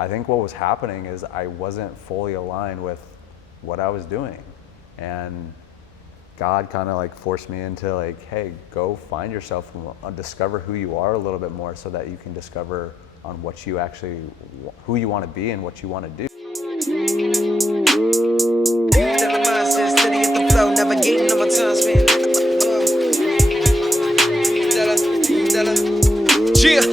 I think what was happening is I wasn't fully aligned with what I was doing. And God kind of like forced me into like, hey, go find yourself and discover who you are a little bit more so that you can discover on what you actually, who you want to be and what you want to do.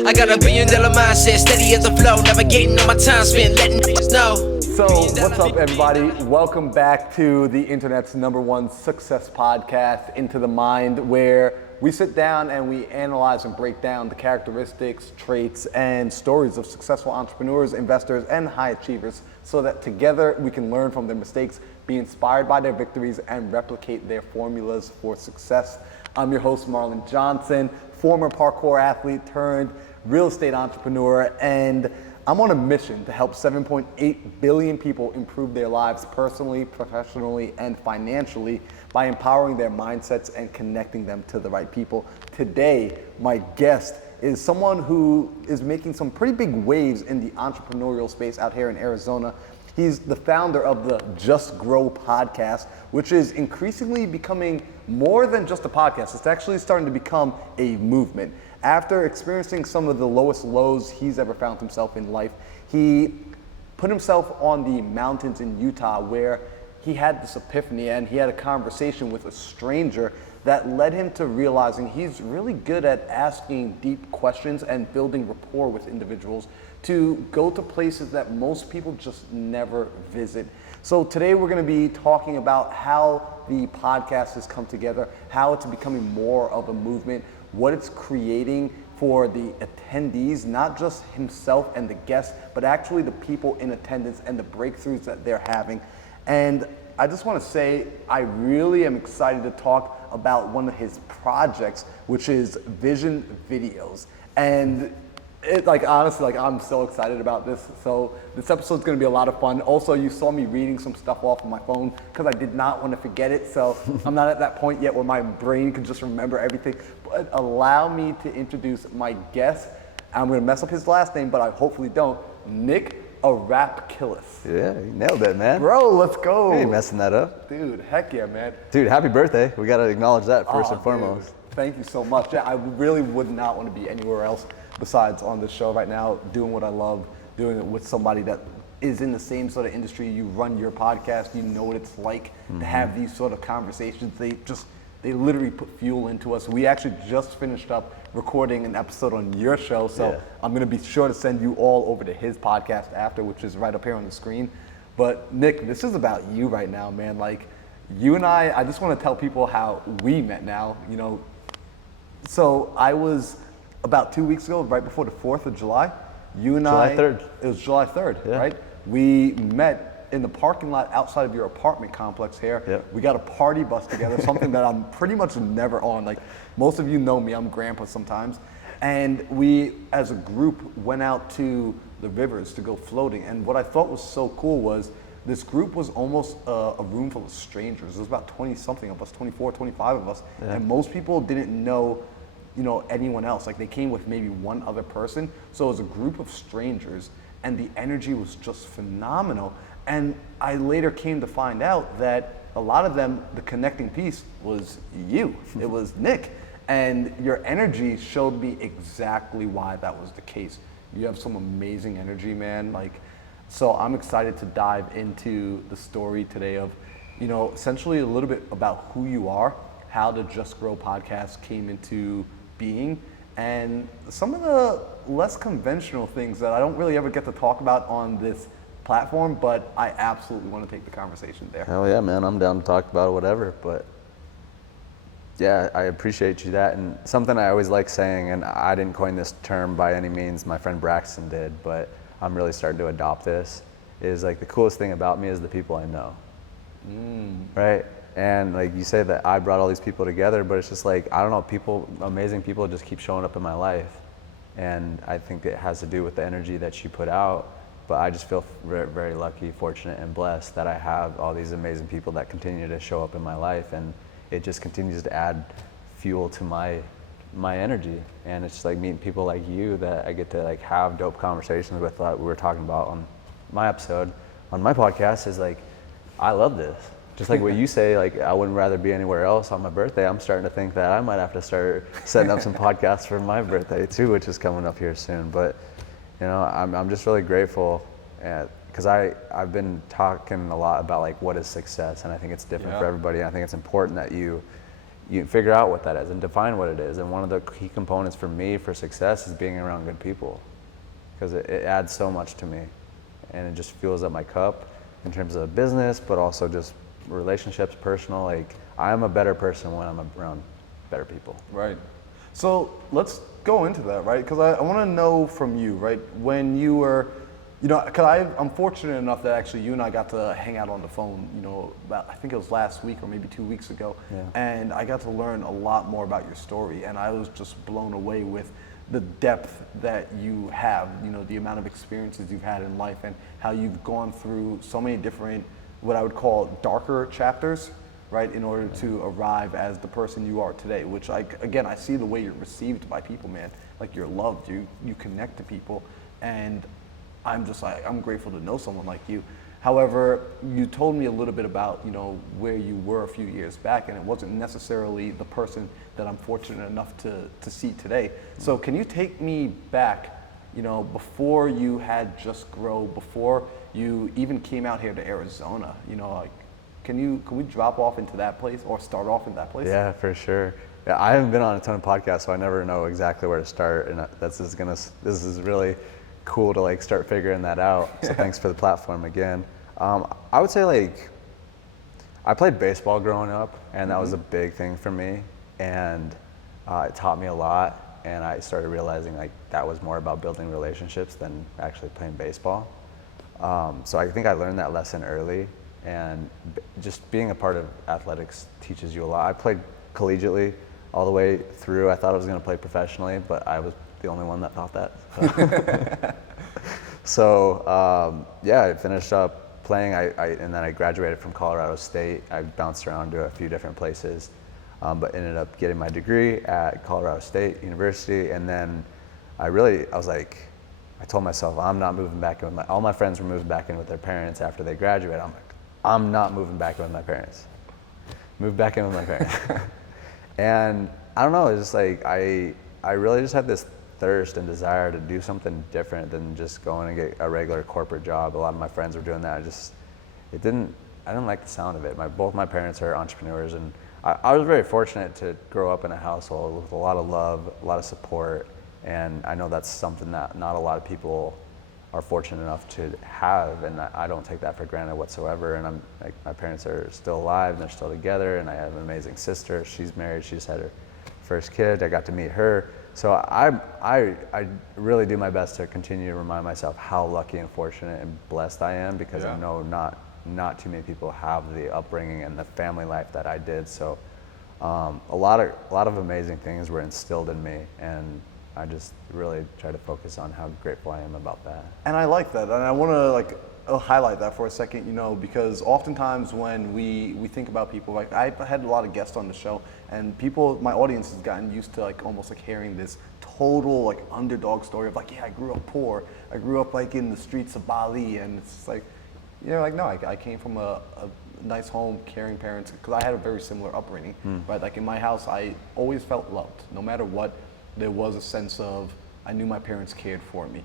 I got $1 billion mindset, steady as the flow, navigating on my time spent, letting niggas know. So what's up, everybody? Welcome back to the internet's #1 success podcast, Into the Mind, where we sit down and we analyze and break down the characteristics, traits, and stories of successful entrepreneurs, investors, and high achievers so that together we can learn from their mistakes, be inspired by their victories, and replicate their formulas for success. I'm your host, Marlon Johnson, former parkour athlete turned real estate entrepreneur, and I'm on a mission to help 7.8 billion people improve their lives personally, professionally, and financially by empowering their mindsets and connecting them to the right people. Today, my guest is someone who is making some pretty big waves in the entrepreneurial space out here in Arizona. He's the founder of the Just Grow podcast, which is increasingly becoming more than just a podcast. It's actually starting to become a movement. After experiencing some of the lowest lows he's ever found himself in life, he put himself on the mountains in Utah where he had this epiphany and he had a conversation with a stranger that led him to realizing he's really good at asking deep questions and building rapport with individuals to go to places that most people just never visit. So today we're going to be talking about how the podcast has come together, how it's becoming more of a movement, what it's creating for the attendees, not just himself and the guests, but actually the people in attendance and the breakthroughs that they're having. And I just want to say, I really am excited to talk about one of his projects, which is Vision Videos. And honestly, I'm so excited about this. So this episode's gonna be a lot of fun. Also, you saw me reading some stuff off of my phone because I did not want to forget it. So I'm not at that point yet where my brain can just remember everything. But allow me to introduce my guest. I'm gonna mess up his last name, but I hopefully don't. Nick Arapkilas. Yeah, you nailed it, man. Bro, let's go. You ain't messing that up. Dude, heck yeah, man. Dude, happy birthday. We gotta acknowledge that first and foremost. Dude, thank you so much. Yeah, I really would not want to be anywhere else besides on this show right now, doing what I love, doing it with somebody that is in the same sort of industry. You run your podcast, you know what it's like to have these sort of conversations. They literally put fuel into us. We actually just finished up recording an episode on your show, so yeah. I'm gonna be sure to send you all over to his podcast after, which is right up here on the screen. But Nick, this is about you right now, man. Like, you and I just wanna tell people how we met now, you know. So I was, about 2 weeks ago, right before the 4th of July, you and July 3rd. It was July 3rd, yeah. Right? We met in the parking lot outside of your apartment complex here. Yep. We got a party bus together, something that I'm pretty much never on. Like, most of you know me, I'm grandpa sometimes. And we, as a group, went out to the rivers to go floating. And what I thought was so cool was this group was almost a room full of strangers. There was about 20 something of us, 24, 25 of us. Yeah. And most people didn't know anyone else. Like, they came with maybe one other person. So it was a group of strangers and the energy was just phenomenal. And I later came to find out that a lot of them, the connecting piece was you. It was Nick. And your energy showed me exactly why that was the case. You have some amazing energy, man. So I'm excited to dive into the story today of, essentially a little bit about who you are, how the Just Grow podcast came into being, and some of the less conventional things that I don't really ever get to talk about on this platform, but I absolutely want to take the conversation there. Hell yeah, man. I'm down to talk about whatever, but yeah, I appreciate you that. And something I always like saying, and I didn't coin this term by any means, my friend Braxton did, but I'm really starting to adopt this, is like the coolest thing about me is the people I know, right? And like you say that I brought all these people together, but it's just like, I don't know, amazing people just keep showing up in my life. And I think it has to do with the energy that you put out. But I just feel very, very lucky, fortunate, and blessed that I have all these amazing people that continue to show up in my life. And it just continues to add fuel to my my energy. And it's just like meeting people like you that I get to like have dope conversations with, like we were talking about on my episode, on my podcast, is like, I love this. Just like what you say, like I wouldn't rather be anywhere else on my birthday. I'm starting to think that I might have to start setting up some podcasts for my birthday too, which is coming up here soon. But you know, I'm just really grateful, because I've been talking a lot about like what is success, and I think it's different for everybody. I think it's important that you figure out what that is and define what it is. And one of the key components for me for success is being around good people, because it adds so much to me, and it just fills up my cup in terms of business, but also just relationships, personal. Like I am a better person when I'm around better people. Right. So let's go into that, right? Because I want to know from you, right? When you were, you know, because I'm fortunate enough that actually you and I got to hang out on the phone, you know, about, I think it was last week or maybe 2 weeks ago. Yeah. And I got to learn a lot more about your story. And I was just blown away with the depth that you have, you know, the amount of experiences you've had in life and how you've gone through so many different, what I would call darker chapters, right, in order to arrive as the person you are today, which I see the way you're received by people, man. Like you're loved, you connect to people, and I'm just like, I'm grateful to know someone like you. However, you told me a little bit about, you know, where you were a few years back, and it wasn't necessarily the person that I'm fortunate enough to see today. So can you take me back, you know, before you had Just Grow, before you even came out here to Arizona, you know, like, can we drop off into that place or start off in that place? Yeah, for sure. Yeah, I haven't been on a ton of podcasts, so I never know exactly where to start, and this is really cool to like start figuring that out. So thanks for the platform again. I would say like I played baseball growing up, and that was a big thing for me, and it taught me a lot, and I started realizing like that was more about building relationships than actually playing baseball. So I think I learned that lesson early, and just being a part of athletics teaches you a lot. I played collegiately all the way through. I thought I was going to play professionally, but I was the only one that thought that. So yeah, I finished up playing, and then I graduated from Colorado State. I bounced around to a few different places, but ended up getting my degree at Colorado State University. And then I was like, I told myself, I'm not moving back in with all my friends were moving back in with their parents after they graduate. I'm like, I'm not moving back in with my parents. Move back in with my parents. And I don't know, it's just like, I really just had this thirst and desire to do something different than just going and get a regular corporate job. A lot of my friends were doing that. I didn't like the sound of it. Both my parents are entrepreneurs, and I was very fortunate to grow up in a household with a lot of love, a lot of support, and I know that's something that not a lot of people are fortunate enough to have, and I don't take that for granted whatsoever. And I'm like, my parents are still alive and they're still together, and I have an amazing sister. She's married, she just had her first kid. I got to meet her. So I really do my best to continue to remind myself how lucky and fortunate and blessed I am, because I know not too many people have the upbringing and the family life that I did. So a lot of amazing things were instilled in me, and I just really try to focus on how grateful I am about that. And I like that, and I want to like highlight that for a second, you know, because oftentimes when we think about people, like I've had a lot of guests on the show, and people, my audience has gotten used to like almost like hearing this total like underdog story of like, yeah, I grew up poor, I grew up like in the streets of Bali, and it's like, you know, like no, I came from a nice home, caring parents, because I had a very similar upbringing, right? Like in my house, I always felt loved, no matter what. There was a sense of, I knew my parents cared for me.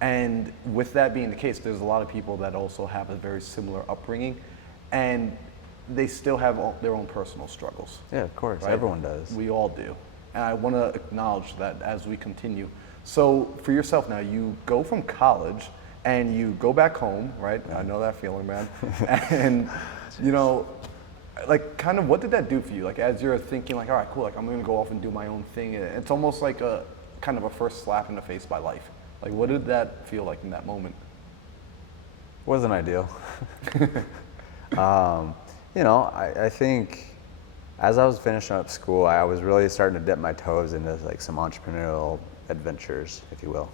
And with that being the case, there's a lot of people that also have a very similar upbringing, and they still have their own personal struggles. Yeah, of course, right? Everyone does. We all do. And I want to acknowledge that as we continue. So for yourself now, you go from college and you go back home, right? I know that feeling, man. And, you know, like kind of what did that do for you? Like as you're thinking like, all right, cool, like I'm gonna go off and do my own thing. It's almost like a kind of a first slap in the face by life. Like what did that feel like in that moment? Wasn't ideal. You know, I think as I was finishing up school, I was really starting to dip my toes into like some entrepreneurial adventures, if you will.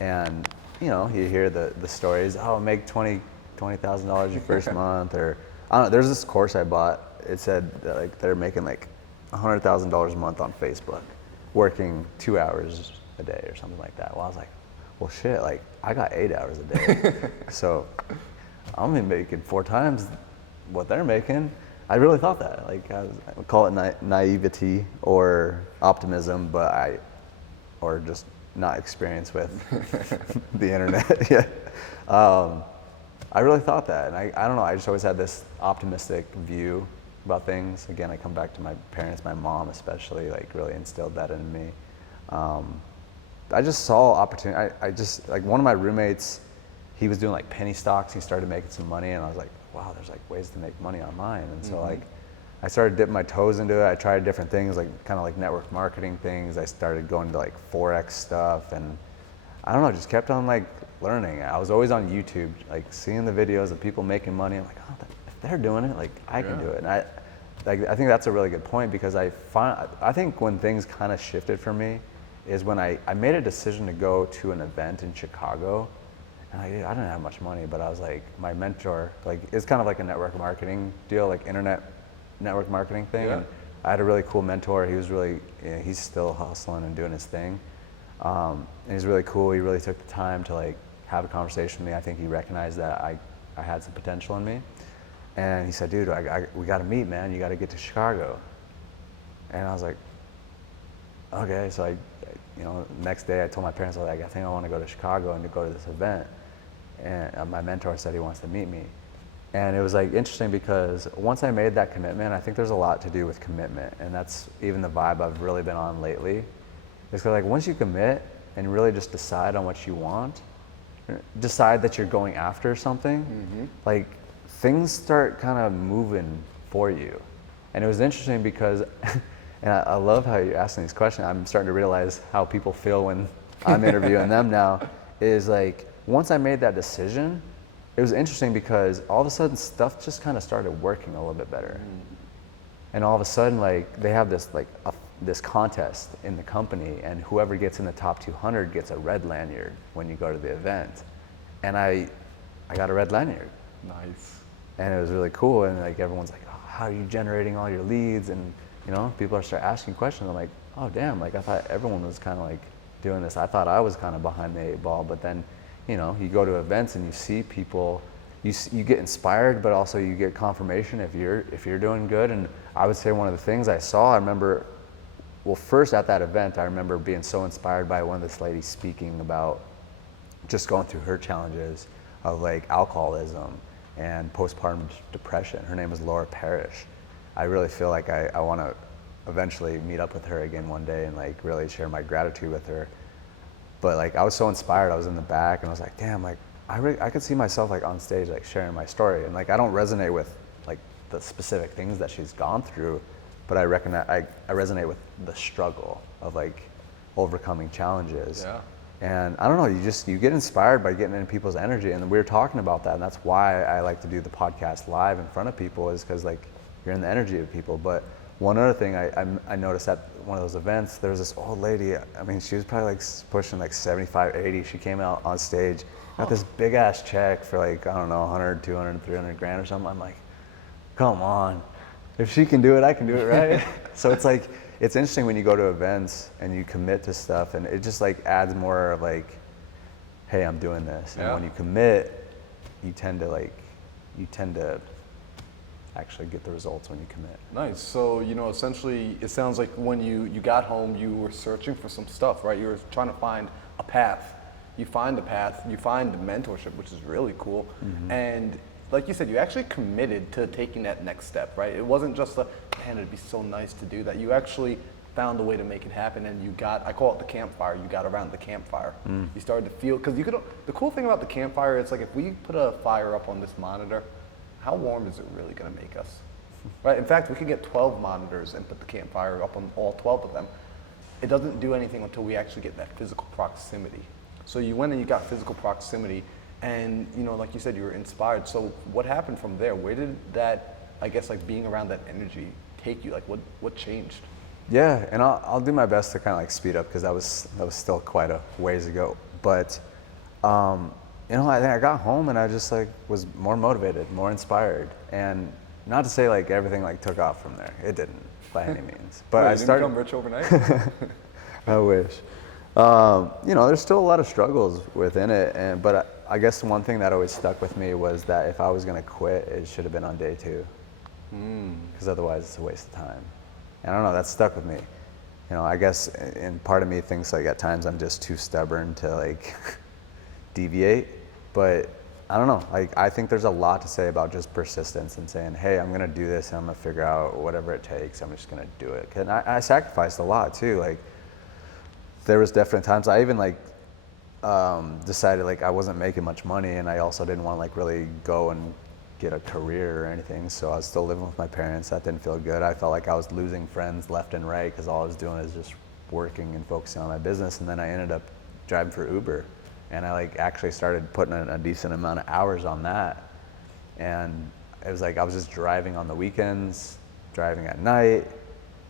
And you know, you hear the stories, oh, make $20,000 your first month, or I don't know, there's this course I bought, it said that like they're making like $100,000 a month on Facebook. working 2 hours a day or something like that. Well, I was like, well, shit, like I got 8 hours a day. So I'm gonna be making 4 times what they're making. I really thought that. Like I would call it naivety or optimism, or just not experience with the internet. Yeah. I really thought that, and I don't know, I just always had this optimistic view about things. Again, I come back to my parents, my mom especially, like really instilled that in me. I just saw opportunity. I just, like one of my roommates, he was doing like penny stocks, he started making some money, and I was like, wow, there's like ways to make money online. And so like, I started dipping my toes into it. I tried different things, like kind of like network marketing things. I started going to like Forex stuff, and I don't know, just kept on like learning. I was always on YouTube, like seeing the videos of people making money. I'm like, oh, if they're doing it, like I can do it. And I think that's a really good point, because I think when things kind of shifted for me is when I made a decision to go to an event in Chicago. And I didn't have much money, but I was like, my mentor, like it's kind of like a network marketing deal, like internet network marketing thing. Yeah. And I had a really cool mentor. He was really, he's still hustling and doing his thing. And he's really cool. He really took the time to like have a conversation with me. I think he recognized that I had some potential in me. And he said, dude, we got to meet, man. You got to get to Chicago. And I was like, okay. So next day I told my parents, I was like, I think I want to go to Chicago and to go to this event. And my mentor said he wants to meet me. And it was like interesting, because once I made that commitment, I think there's a lot to do with commitment. And that's even the vibe I've really been on lately. It's because like once you commit and really just decide on what you want, decide that you're going after something, like things start kind of moving for you. And it was interesting because, and I love how you're asking these questions. I'm starting to realize how people feel when I'm interviewing them now, is like, once I made that decision, it was interesting because all of a sudden stuff just kind of started working a little bit better. And all of a sudden, like they have this like this contest in the company, and whoever gets in the top 200 gets a red lanyard when you go to the event. And I got a red lanyard. Nice. And it was really cool. And like everyone's like, oh, how are you generating all your leads? And people are start asking questions. I'm like, oh damn, like I thought everyone was kind of like doing this. I thought I was kind of behind the 8 ball, but then you go to events and you see people, you get inspired, but also you get confirmation if you're doing good. And I would say one of the things I saw, I remember, well, first at that event, I remember being so inspired by one of this ladies speaking about just going through her challenges of like alcoholism and postpartum depression. Her name was Laura Parrish. I really feel like I want to eventually meet up with her again one day and like really share my gratitude with her. But like I was so inspired. I was in the back and I was like, damn, like I could see myself like on stage like sharing my story. And like I don't resonate with like the specific things that she's gone through, but I resonate with the struggle of like overcoming challenges. Yeah. And I don't know, you get inspired by getting in people's energy. And we were talking about that, and that's why I like to do the podcast live in front of people, is because like you're in the energy of people. But one other thing I noticed at one of those events, there was this old lady. I mean, she was probably like pushing like 75, 80. She came out on stage, got this big ass check for like, I don't know, 100, 200, 300 grand or something. I'm like, come on. If she can do it, I can do it, right? So it's like, it's interesting when you go to events and you commit to stuff, and it just like adds more of like, hey, I'm doing this. And when you commit, you tend to actually get the results when you commit. Nice. So, essentially, it sounds like when you got home, you were searching for some stuff, right? You were trying to find a path. You find the path, you find the mentorship, which is really cool. And like you said, you actually committed to taking that next step, right? It wasn't just man, it'd be so nice to do that. You actually found a way to make it happen, and I call it the campfire. You got around the campfire. You started to feel, because the cool thing about the campfire, it's like if we put a fire up on this monitor, how warm is it really going to make us? Right? In fact, we could get 12 monitors and put the campfire up on all 12 of them. It doesn't do anything until we actually get that physical proximity. So you went and you got physical proximity, and like you said, you were inspired. So what happened from there? Where did that, I guess, like being around that energy take you? Like what changed? Yeah, and I'll do my best to kind of like speed up, because that was still quite a ways ago. But I think I got home and I just like was more motivated, more inspired. And not to say like everything like took off from there. It didn't by any means. But I started. Didn't become rich overnight? I wish. There's still a lot of struggles within it, but I guess one thing that always stuck with me was that if I was gonna quit, it should have been on day 2, because otherwise it's a waste of time. And I don't know, that stuck with me. I guess, and part of me thinks like at times I'm just too stubborn to like deviate, but I don't know. Like, I think there's a lot to say about just persistence and saying, hey, I'm gonna do this and I'm gonna figure out whatever it takes. I'm just gonna do it. And I sacrificed a lot too. Like, there was definitely times I even like decided like I wasn't making much money, and I also didn't want to like really go and get a career or anything. So I was still living with my parents. That didn't feel good. I felt like I was losing friends left and right because all I was doing is just working and focusing on my business. And then I ended up driving for Uber. And I like actually started putting a decent amount of hours on that. And it was like I was just driving on the weekends, driving at night,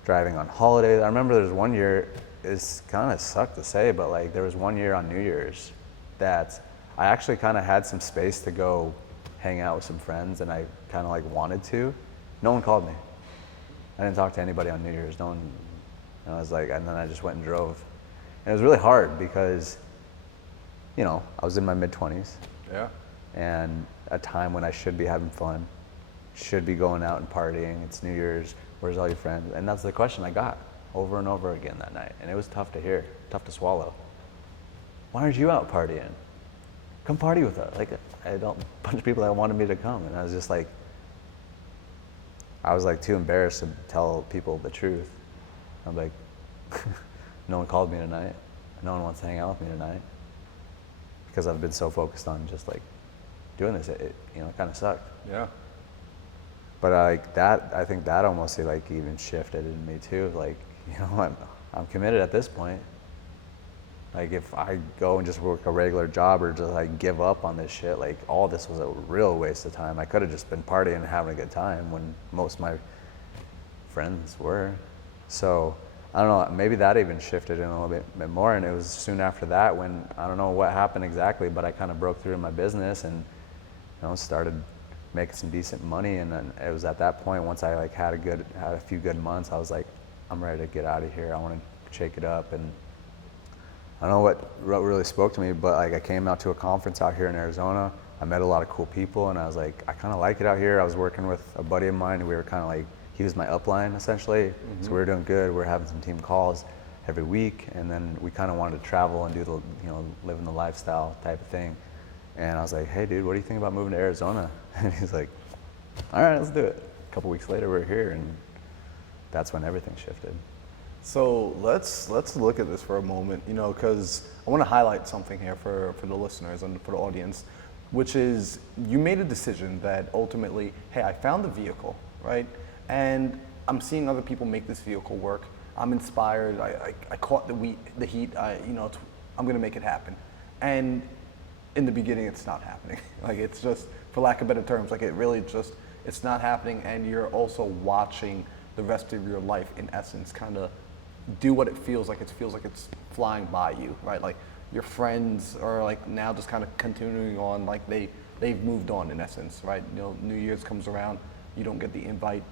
driving on holidays. I remember there was one year, it's kind of sucked to say, but like there was one year on New Year's that I actually kind of had some space to go hang out with some friends, and I kind of like wanted to. No one called me. I didn't talk to anybody on New Year's. No one, and I was like, and then I just went and drove. And it was really hard because I was in my mid-20s. Yeah. And a time when I should be having fun, should be going out and partying. It's New Year's, where's all your friends? And that's the question I got over and over again that night. And it was tough to hear, tough to swallow. Why aren't you out partying? Come party with us. Like, a bunch of people that wanted me to come. And I was just like, too embarrassed to tell people the truth. I'm like, no one called me tonight. No one wants to hang out with me tonight. Because I've been so focused on just like doing this, it kind of sucked. Yeah. But I think that almost like even shifted in me too. Like, I'm committed at this point. Like, if I go and just work a regular job or just like give up on this shit, like all this was a real waste of time. I could have just been partying and having a good time when most of my friends were. So I don't know, maybe that even shifted in a little bit more. And it was soon after that when, I don't know what happened exactly, but I kind of broke through in my business and started making some decent money. And then it was at that point, once I like had a few good months, I was like, I'm ready to get out of here. I want to shake it up. And I don't know what really spoke to me, but like I came out to a conference out here in Arizona. I met a lot of cool people, and I was like, I kind of like it out here. I was working with a buddy of mine, and we were kind of like, he was my upline essentially. Mm-hmm. So we were doing good. We were having some team calls every week, and then we kind of wanted to travel and do the, living the lifestyle type of thing. And I was like, hey dude, what do you think about moving to Arizona? And he's like, all right, let's do it. A couple weeks later, we're here, and that's when everything shifted. So let's look at this for a moment, because I want to highlight something here for the listeners and for the audience, which is you made a decision that ultimately, hey, I found the vehicle, right? And I'm seeing other people make this vehicle work. I'm inspired. I caught the heat. I'm going to make it happen. And in the beginning, it's not happening. Like, it's just, for lack of better terms, like it's not happening. And you're also watching the rest of your life, in essence, kind of do what it feels like. It feels like it's flying by you, right? Like your friends are like now just kind of continuing on, like they've moved on in essence, right? New Year's comes around, you don't get the invite.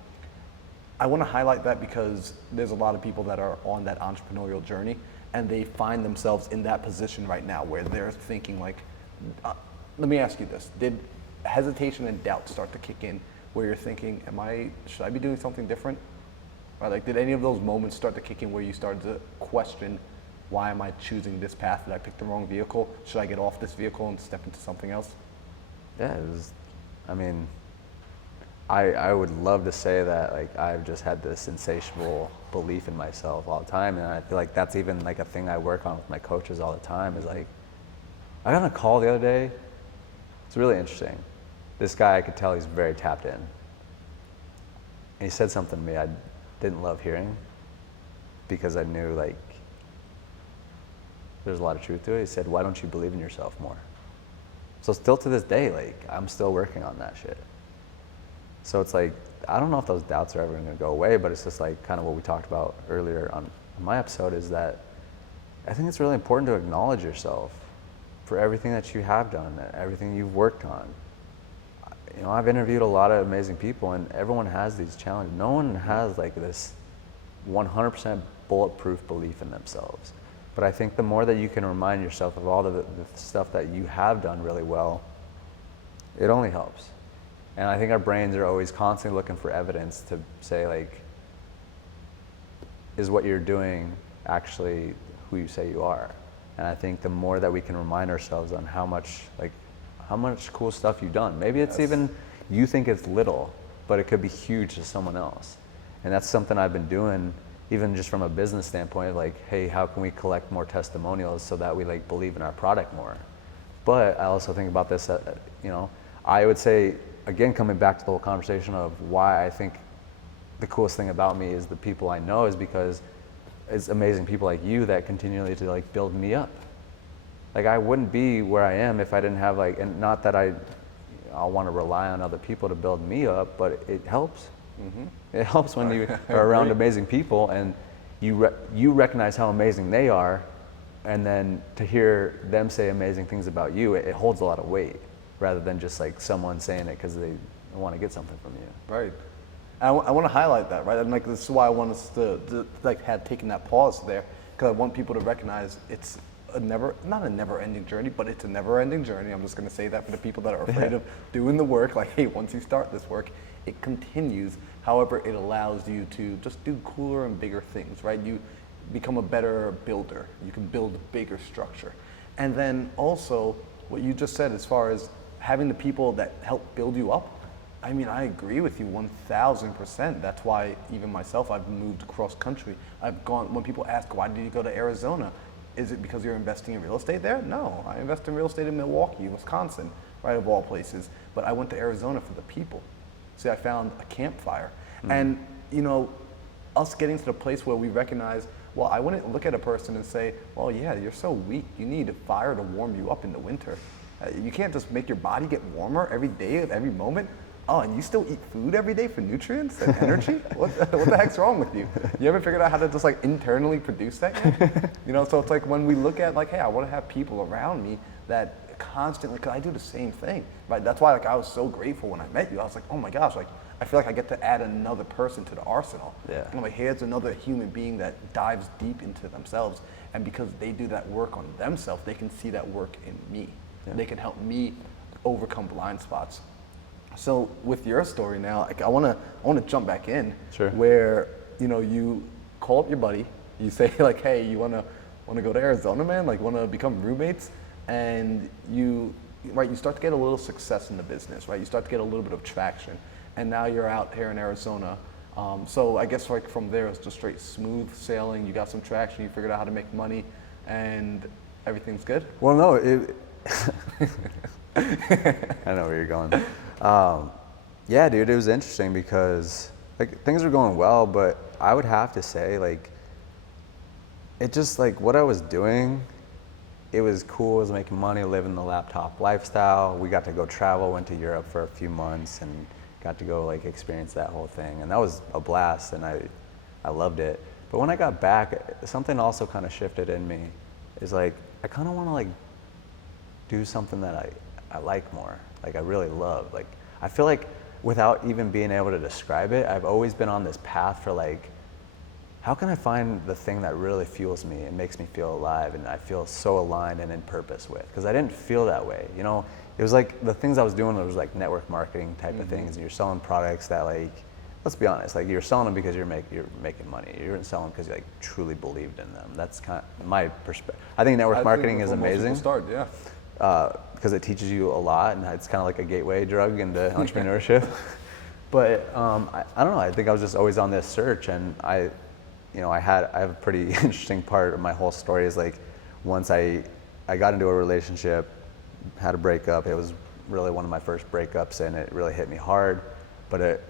I want to highlight that because there's a lot of people that are on that entrepreneurial journey, and they find themselves in that position right now where they're thinking like, let me ask you this, did hesitation and doubt start to kick in where you're thinking, should I be doing something different? Right, like, did any of those moments start to kick in where you started to question, why am I choosing this path? Did I pick the wrong vehicle? Should I get off this vehicle and step into something else? Yeah, it was, I would love to say that like I've just had this insatiable belief in myself all the time, and I feel like that's even like a thing I work on with my coaches all the time is like, I got on a call the other day. It's really interesting. This guy, I could tell he's very tapped in. And he said something to me I didn't love hearing because I knew like there's a lot of truth to it. He said, why don't you believe in yourself more? So still to this day, like I'm still working on that shit. So it's like, I don't know if those doubts are ever gonna go away, but it's just like kind of what we talked about earlier on my episode is that I think it's really important to acknowledge yourself for everything that you have done, everything you've worked on. I've interviewed a lot of amazing people, and everyone has these challenges. No one has like this 100% bulletproof belief in themselves. But I think the more that you can remind yourself of all the stuff that you have done really well, it only helps. And I think our brains are always constantly looking for evidence to say, like, is what you're doing actually who you say you are? And I think the more that we can remind ourselves on how much cool stuff you've done. Maybe it's even, you think it's little, but it could be huge to someone else. And that's something I've been doing, even just from a business standpoint, like, hey, how can we collect more testimonials so that we like believe in our product more? But I also think about this, you know, I would say, again, coming back to the whole conversation of why I think the coolest thing about me is the people I know, is because it's amazing people like you that continually to like build me up. Like, I wouldn't be where I am if I didn't have like, and not that I want to rely on other people to build me up, but it helps. Mm-hmm. It helps when you are around amazing people and you recognize how amazing they are, and then to hear them say amazing things about you, it holds a lot of weight, rather than just like someone saying it because they want to get something from you. Right. I want to highlight that, right? And like, this is why I want us to like have taken that pause there, because I want people to recognize it's not a never-ending journey, but it's a never-ending journey. I'm just going to say that for the people that are afraid of doing the work. Like, hey, once you start this work, it continues. However, it allows you to just do cooler and bigger things, right? You become a better builder. You can build a bigger structure. And then also, what you just said as far as having the people that help build you up, I mean, I agree with you 1,000%. That's why even myself, I've moved across country. I've gone, when people ask, why did you go to Arizona? Is it because you're investing in real estate there? No, I invest in real estate in Milwaukee, Wisconsin, right, of all places. But I went to Arizona for the people. See, I found a campfire. And, you know, us getting to the place where we recognize, well, I wouldn't look at a person and say, well, yeah, you're so weak. You need a fire to warm you up in the winter. You can't just make your body get warmer every day, at every moment. Oh, and you still eat food every day for nutrients and energy? What the heck's wrong with you? You ever figured out how to just like internally produce that yet? You know, so it's like when we look at like, hey, I want to have people around me that constantly, because I do the same thing, right? That's why like I was so grateful when I met you. I was like, oh my gosh, like I feel like I get to add another person to the arsenal. Yeah. And I'm like, here's another human being that dives deep into themselves, and because they do that work on themselves, they can see that work in me. Yeah. They can help me overcome blind spots. So with your story now, like I want to jump back in. Sure. Where, you know, you call up your buddy, you say like, hey, you want to go to Arizona, man? Like, want to become roommates? And you start to get a little success in the business, right? You start to get a little bit of traction, and now you're out here in Arizona. So I guess like from there, it's just straight smooth sailing. You got some traction. You figured out how to make money, and everything's good. Well, no, I know where you're going. Yeah, dude, it was interesting because like things were going well, but I would have to say like, it just like what I was doing, it was cool. I was making money, living the laptop lifestyle. We got to go travel, went to Europe for a few months and got to go like experience that whole thing. And that was a blast and I loved it. But when I got back, something also kind of shifted in me. Is like, I kind of want to like do something that I like more. Like I really love. Like I feel like without even being able to describe it, I've always been on this path for like, how can I find the thing that really fuels me and makes me feel alive and I feel so aligned and in purpose with? Because I didn't feel that way. You know, it was like the things I was doing was like network marketing type of things, and you're selling products that like, let's be honest, like you're selling them because you're making money. You weren't selling because you like truly believed in them. That's kind of my perspective. I think network marketing is amazing. Start, yeah. Because it teaches you a lot, and it's kind of like a gateway drug into entrepreneurship. But I don't know. I think I was just always on this search, and I have a pretty interesting part of my whole story. Is like once I got into a relationship, had a breakup. It was really one of my first breakups, and it really hit me hard. But it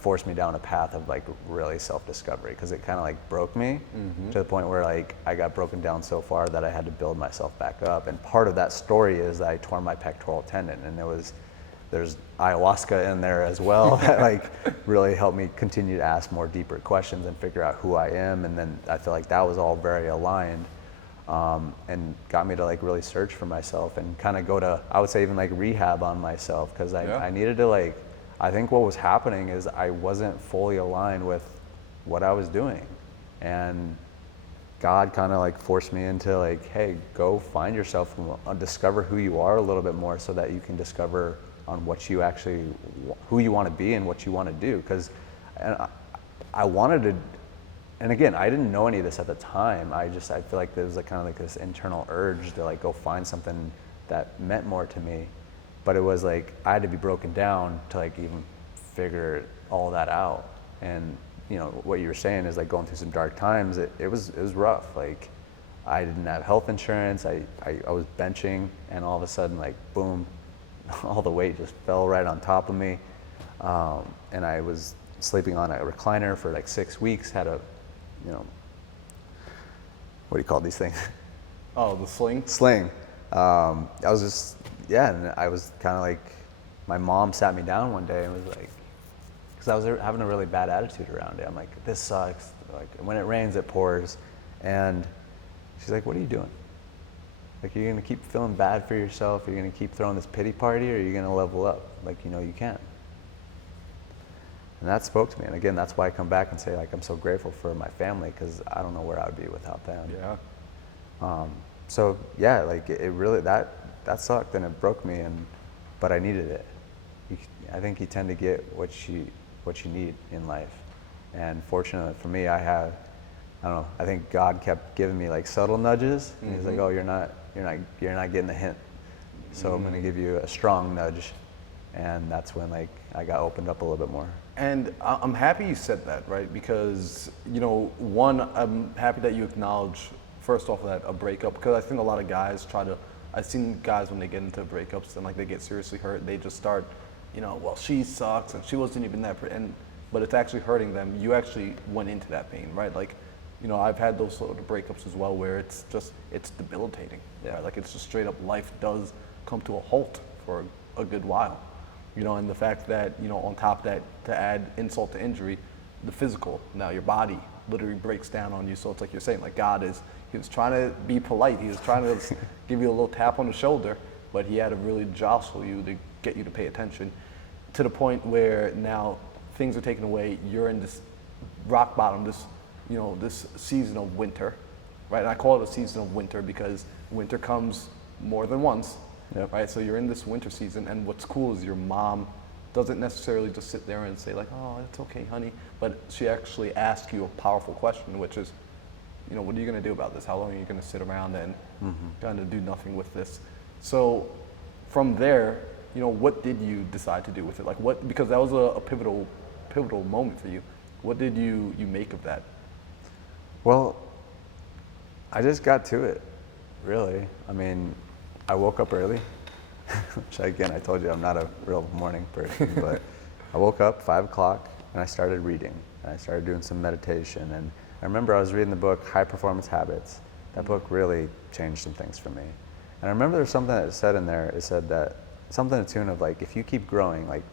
forced me down a path of like really self-discovery, because it kind of like broke me to the point where like I got broken down so far that I had to build myself back up. And part of that story is that I tore my pectoral tendon, and there's ayahuasca in there as well that like really helped me continue to ask more deeper questions and figure out who I am. And then I feel like that was all very aligned, and got me to like really search for myself and kind of go to, I would say, even like rehab on myself, because I needed to like, I think what was happening is I wasn't fully aligned with what I was doing. And God kind of like forced me into like, hey, go find yourself and discover who you are a little bit more, so that you can discover on what you actually, who you want to be and what you want to do. Because I wanted to, and again, I didn't know any of this at the time. I feel like there was like kind of like this internal urge to like go find something that meant more to me. But it was like, I had to be broken down to like even figure all that out. And you know, what you were saying is like going through some dark times. It was rough. Like, I didn't have health insurance. I was benching, and all of a sudden, like, boom, all the weight just fell right on top of me. And I was sleeping on a recliner for like 6 weeks, had a, you know, what do you call these things? Oh, the sling? Sling. I was just, yeah, and I was kind of like, my mom sat me down one day and was like, because I was having a really bad attitude around it. I'm like, this sucks. Like, when it rains, it pours. And she's like, what are you doing? Like, you're gonna keep feeling bad for yourself? You're gonna keep throwing this pity party, or are you gonna level up? Like, you know, you can. And that spoke to me. And again, that's why I come back and say, like, I'm so grateful for my family, because I don't know where I would be without them. Yeah. So yeah, like it really, that sucked and it broke me, but I needed it. I think you tend to get what you need in life. And fortunately for me, I don't know, I think God kept giving me like subtle nudges. And He's like, oh, you're not getting the hint. So I'm gonna give you a strong nudge. And that's when like I got opened up a little bit more. And I'm happy you said that, right? Because, you know, one, I'm happy that you acknowledge, first off, that a breakup, because I think a lot of guys I've seen guys when they get into breakups and like they get seriously hurt, they just start, you know, well, she sucks and she wasn't even that, but it's actually hurting them. You actually went into that pain, right? Like, you know, I've had those sort of breakups as well, where it's debilitating. Yeah. Right? Like, it's just straight up, life does come to a halt for a good while. You know, and the fact that, you know, on top of that, to add insult to injury, the physical, now your body literally breaks down on you. So it's like you're saying, like, he was trying to be polite. He was trying to give you a little tap on the shoulder, but he had to really jostle you to get you to pay attention, to the point where now things are taken away. You're in this rock bottom, this season of winter, right? And I call it a season of winter because winter comes more than once. Yep. Right, so you're in this winter season, and what's cool is your mom doesn't necessarily just sit there and say like, oh, it's okay, honey, but she actually asks you a powerful question, which is, you know, what are you going to do about this? How long are you going to sit around and kind of do nothing with this? So from there, you know, what did you decide to do with it? Like, what, because that was a pivotal moment for you. What did you make of that? Well, I just got to it, really. I mean, I woke up early, which again, I told you I'm not a real morning person, but I woke up 5 o'clock and I started reading. And I started doing some meditation. And I remember I was reading the book, High Performance Habits. That book really changed some things for me. And I remember there's something that said in there, it said that, something to the tune of like, if you keep growing, like,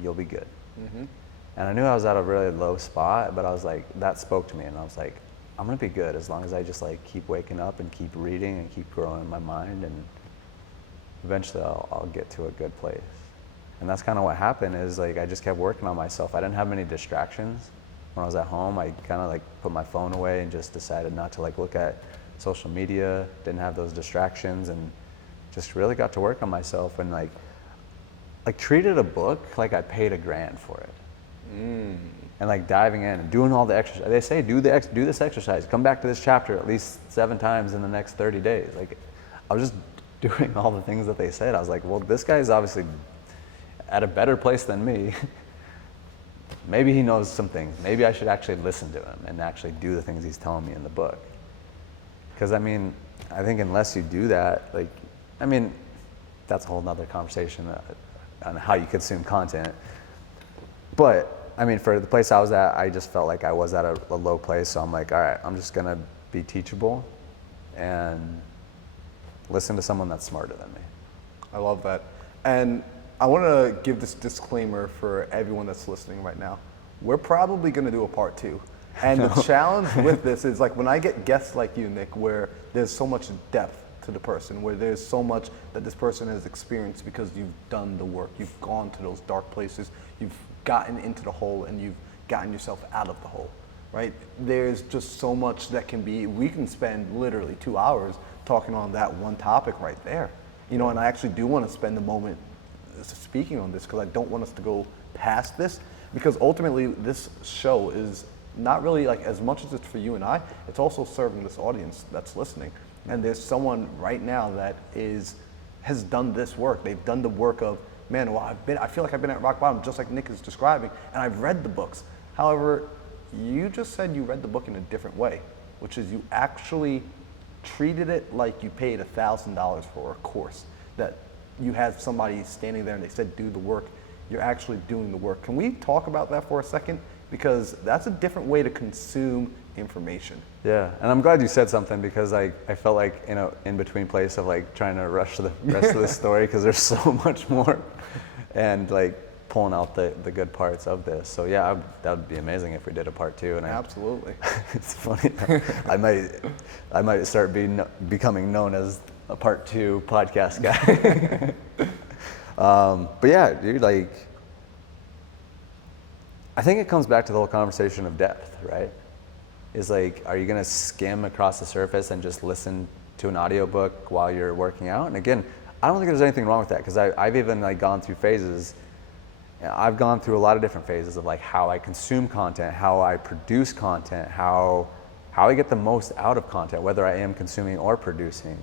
you'll be good. And I knew I was at a really low spot, but I was like, that spoke to me, and I was like, I'm gonna be good as long as I just like keep waking up and keep reading and keep growing my mind, and eventually I'll get to a good place. And that's kind of what happened, is like I just kept working on myself. I didn't have many distractions. When I was at home, I kind of like put my phone away and just decided not to like look at social media, didn't have those distractions, and just really got to work on myself, and like treated a book like I paid $1,000 for it. And like diving in and doing all the exercise. They say do this exercise, come back to this chapter at least 7 times in the next 30 days. Like, I was just doing all the things that they said. I was like, well, this guy's obviously at a better place than me. Maybe he knows some things. Maybe I should actually listen to him and actually do the things he's telling me in the book. Because I mean, I think unless you do that, like, I mean, that's a whole nother conversation on how you consume content. But I mean, for the place I was at, I just felt like I was at a low place. So I'm like, all right, I'm just gonna be teachable and listen to someone that's smarter than me. I love that. And I want to give this disclaimer for everyone that's listening right now. We're probably going to do a part 2. And the challenge with this is, like, when I get guests like you, Nick, where there's so much depth to the person, where there's so much that this person has experienced because you've done the work, you've gone to those dark places, you've gotten into the hole, and you've gotten yourself out of the hole. right? There's just so much that can be, we can spend literally 2 hours talking on that one topic right there. You know, and I actually do want to spend a moment speaking on this because I don't want us to go past this, because ultimately this show is not really like, as much as it's for you and I, it's also serving this audience that's listening. And there's someone right now that has done this work. They've done the work of, man, well, I feel like I've been at rock bottom, just like Nick is describing, and I've read the books. However, you just said you read the book in a different way, which is you actually treated it like you paid $1,000 for a course, that you had somebody standing there and they said, do the work. You're actually doing the work. Can we talk about that for a second? Because that's a different way to consume information. Yeah, and I'm glad you said something, because I felt like in an in-between place of like trying to rush the rest of the story, because there's so much more, and like pulling out the good parts of this. So yeah, that would be amazing if we did a part 2. And Absolutely. It's funny. I might start becoming known as a part 2 podcast guy. But yeah, dude, like, I think it comes back to the whole conversation of depth, right? Is like, are you gonna skim across the surface and just listen to an audiobook while you're working out? And again, I don't think there's anything wrong with that, because I've even like gone through phases. I've gone through a lot of different phases of like how I consume content, how I produce content, how I get the most out of content, whether I am consuming or producing.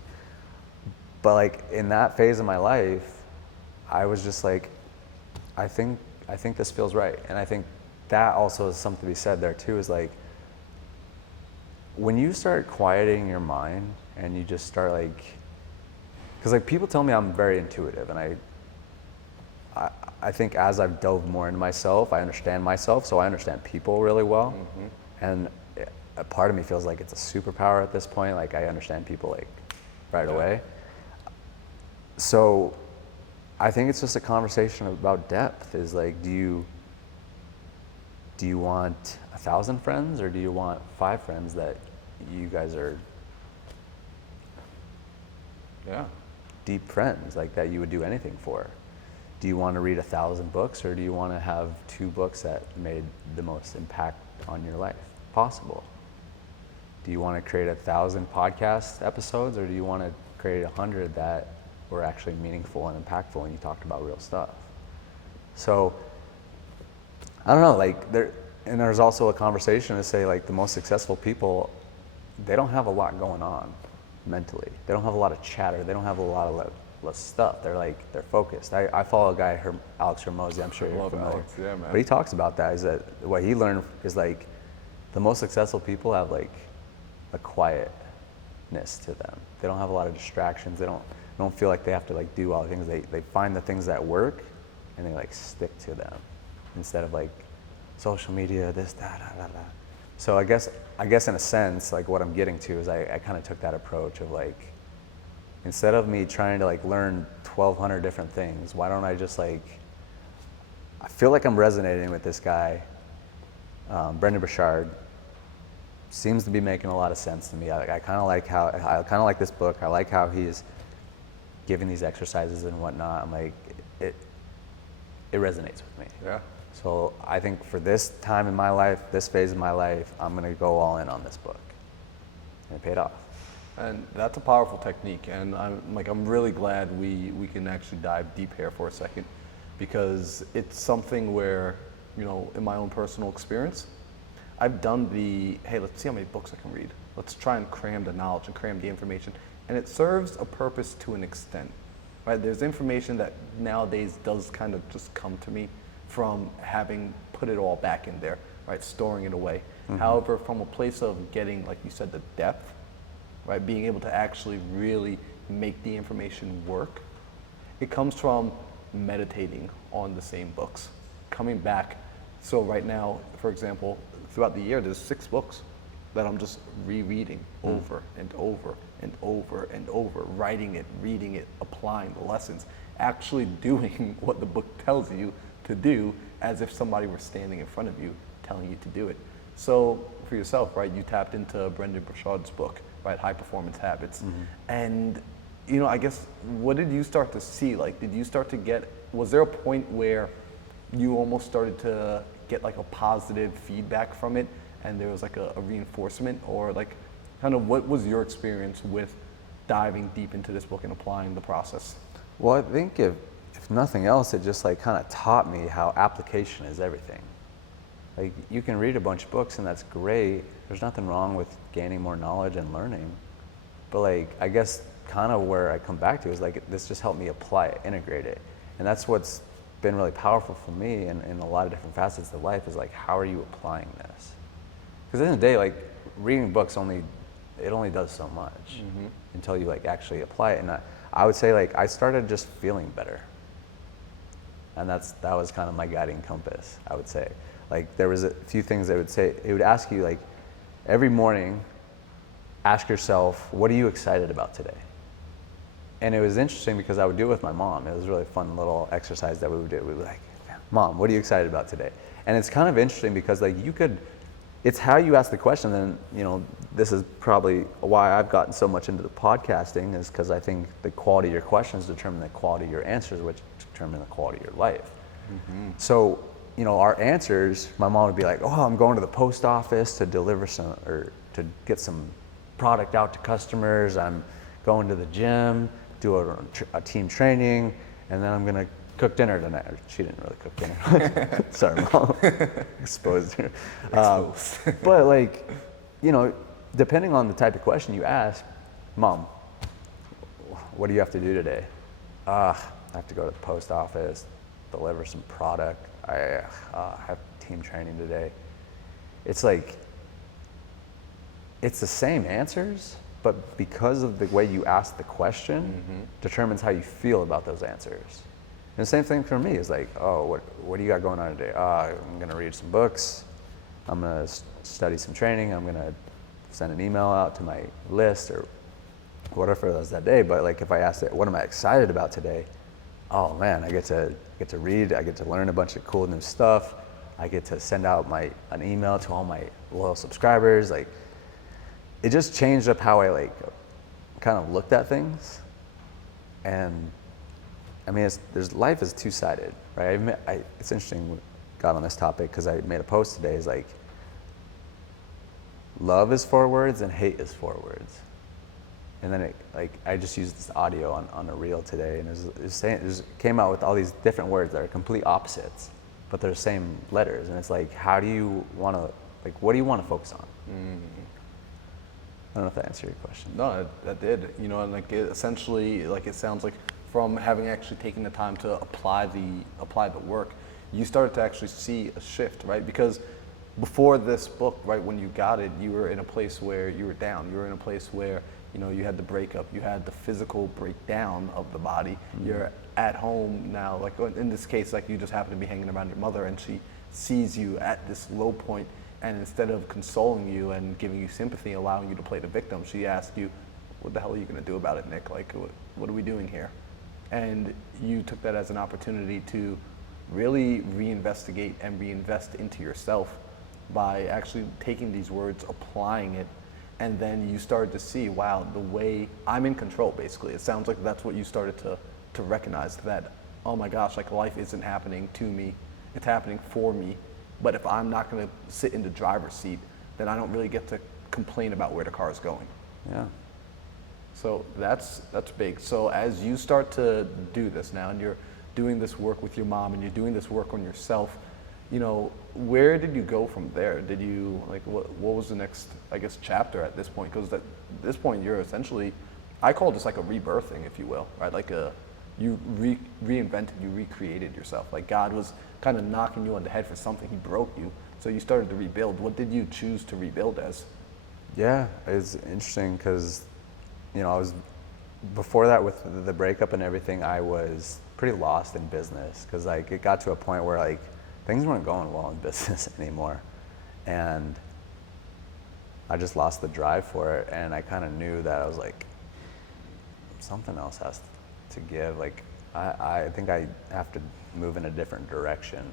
But like in that phase of my life, I was just like, I think this feels right. And I think that also is something to be said there too, is like, when you start quieting your mind and you just start like, because like people tell me I'm very intuitive, and I think as I've delved more into myself, I understand myself, so I understand people really well. Mm-hmm. And a part of me feels like it's a superpower at this point. Like I understand people like right away. So I think it's just a conversation about depth. Is like, do you want 1,000 friends, or do you want 5 friends that you guys are deep friends, like that you would do anything for? Do you want to read 1,000 books, or do you want to have 2 books that made the most impact on your life possible? Do you want to create 1,000 podcast episodes, or do you want to create 100 that were actually meaningful and impactful and you talked about real stuff? So I don't know, like there's also a conversation to say like the most successful people, they don't have a lot going on mentally. They don't have a lot of chatter. They don't have a lot of stuff. They're focused. I follow a guy, Alex Hormozy, I'm sure you're familiar. Alex. Yeah, man. But he talks about that, is that what he learned is like the most successful people have like a quietness to them. They don't have a lot of distractions. They don't feel like they have to like do all the things. They find the things that work and they like stick to them, instead of like social media, this, that, da, da, da. So I guess in a sense, like what I'm getting to is I kind of took that approach of like, instead of me trying to like learn 1,200 different things, why don't I just like, I feel like I'm resonating with this guy, Brendan Burchard. Seems to be making a lot of sense to me. I kind of like this book. I like how he's giving these exercises and whatnot. I'm like, it resonates with me. Yeah. So I think for this time in my life, this phase of my life, I'm gonna go all in on this book. And it paid off. And that's a powerful technique, and I'm really glad we can actually dive deep here for a second, because it's something where, you know, in my own personal experience, I've done hey, let's see how many books I can read. Let's try and cram the knowledge and cram the information, and it serves a purpose to an extent, right? There's information that nowadays does kind of just come to me from having put it all back in there, right? Storing it away. Mm-hmm. However, from a place of getting, like you said, the depth, right? Being able to actually really make the information work. It comes from meditating on the same books, coming back. So right now, for example, throughout the year, there's 6 books that I'm just rereading over and over and over and over, writing it, reading it, applying the lessons, actually doing what the book tells you to do, as if somebody were standing in front of you telling you to do it. So for yourself, right, you tapped into Brendan Burchard's book, right, High Performance Habits. Mm-hmm. And, you know, I guess, what did you start to see? Like, did you start to was there a point where you almost started to get like a positive feedback from it and there was like a reinforcement, or like kind of what was your experience with diving deep into this book and applying the process? Well, I think if nothing else, it just like kind of taught me how application is everything. Like you can read a bunch of books and that's great. There's nothing wrong with gaining more knowledge and learning. But like, I guess kind of where I come back to is like, this just helped me apply it, integrate it. And that's what's been really powerful for me in a lot of different facets of life is like, how are you applying this? Because at the end of the day, like reading books only does so much until you like actually apply it. And I would say like, I started just feeling better. And that was kind of my guiding compass, I would say. Like there was a few things that would say, it would ask you like, every morning, ask yourself, what are you excited about today? And it was interesting because I would do it with my mom. It was a really fun little exercise that we would do. We would be like, Mom, what are you excited about today? And it's kind of interesting because like it's how you ask the question. And you know, this is probably why I've gotten so much into the podcasting, is because I think the quality of your questions determine the quality of your answers, which determine the quality of your life. So, you know, our answers, my mom would be like, oh, I'm going to the post office to deliver to get some product out to customers. I'm going to the gym, do a team training, and then I'm gonna cook dinner tonight. She didn't really cook dinner. Sorry, Mom. Exposed her. But like, you know, depending on the type of question you ask, Mom, what do you have to do today? I have to go to the post office, deliver some product. I have team training today. It's like, it's the same answers, but because of the way you ask the question determines how you feel about those answers. And the same thing for me is like, oh, what do you got going on today? I'm gonna read some books, I'm gonna study some training, I'm gonna send an email out to my list or whatever it was that day. But like if I asked it, what am I excited about today? Oh man, I get to read, I get to learn a bunch of cool new stuff. I get to send out an email to all my loyal subscribers. Like, it just changed up how I like kind of looked at things. And I mean, life is two-sided, right? It's interesting we got on this topic because I made a post today. Is like, love is 4 words and hate is 4 words. And then I just used this audio on a reel today, and it came out with all these different words that are complete opposites, but they're the same letters. And it's like, how do you want to, like, what do you want to focus on? I don't know if that answered your question. No, that did. You know, and like essentially, like it sounds like from having actually taken the time to apply the work, you started to actually see a shift, right? Because before this book, right, when you got it, you were in a place where you were down. You were in a place where, you know, you had the breakup, you had the physical breakdown of the body. You're at home now, like in this case, like you just happen to be hanging around your mother and she sees you at this low point, and instead of consoling you and giving you sympathy, allowing you to play the victim, she asked you, what the hell are you gonna do about it, Nick? Like, what are we doing here? And you took that as an opportunity to really reinvestigate and reinvest into yourself by actually taking these words, applying it, and then you started to see, wow, the way I'm in control, basically. It sounds like that's what you started to recognize, that, oh my gosh, like life isn't happening to me, it's happening for me. But if I'm not gonna sit in the driver's seat, then I don't really get to complain about where the car is going. Yeah. So that's big. So as you start to do this now, and you're doing this work with your mom, and you're doing this work on yourself, you know, where did you go from there? Did you, like, what was the next, I guess, chapter at this point? Because at this point, you're essentially, I call this like a rebirthing, if you will, right? Like you reinvented, you recreated yourself. Like God was kind of knocking you on the head for something, he broke you. So you started to rebuild. What did you choose to rebuild as? Yeah, it's interesting because, you know, before that with the breakup and everything, I was pretty lost in business because like it got to a point where like things weren't going well in business anymore. And I just lost the drive for it, and I kind of knew that I was like, something else has to give. Like, I think I have to move in a different direction.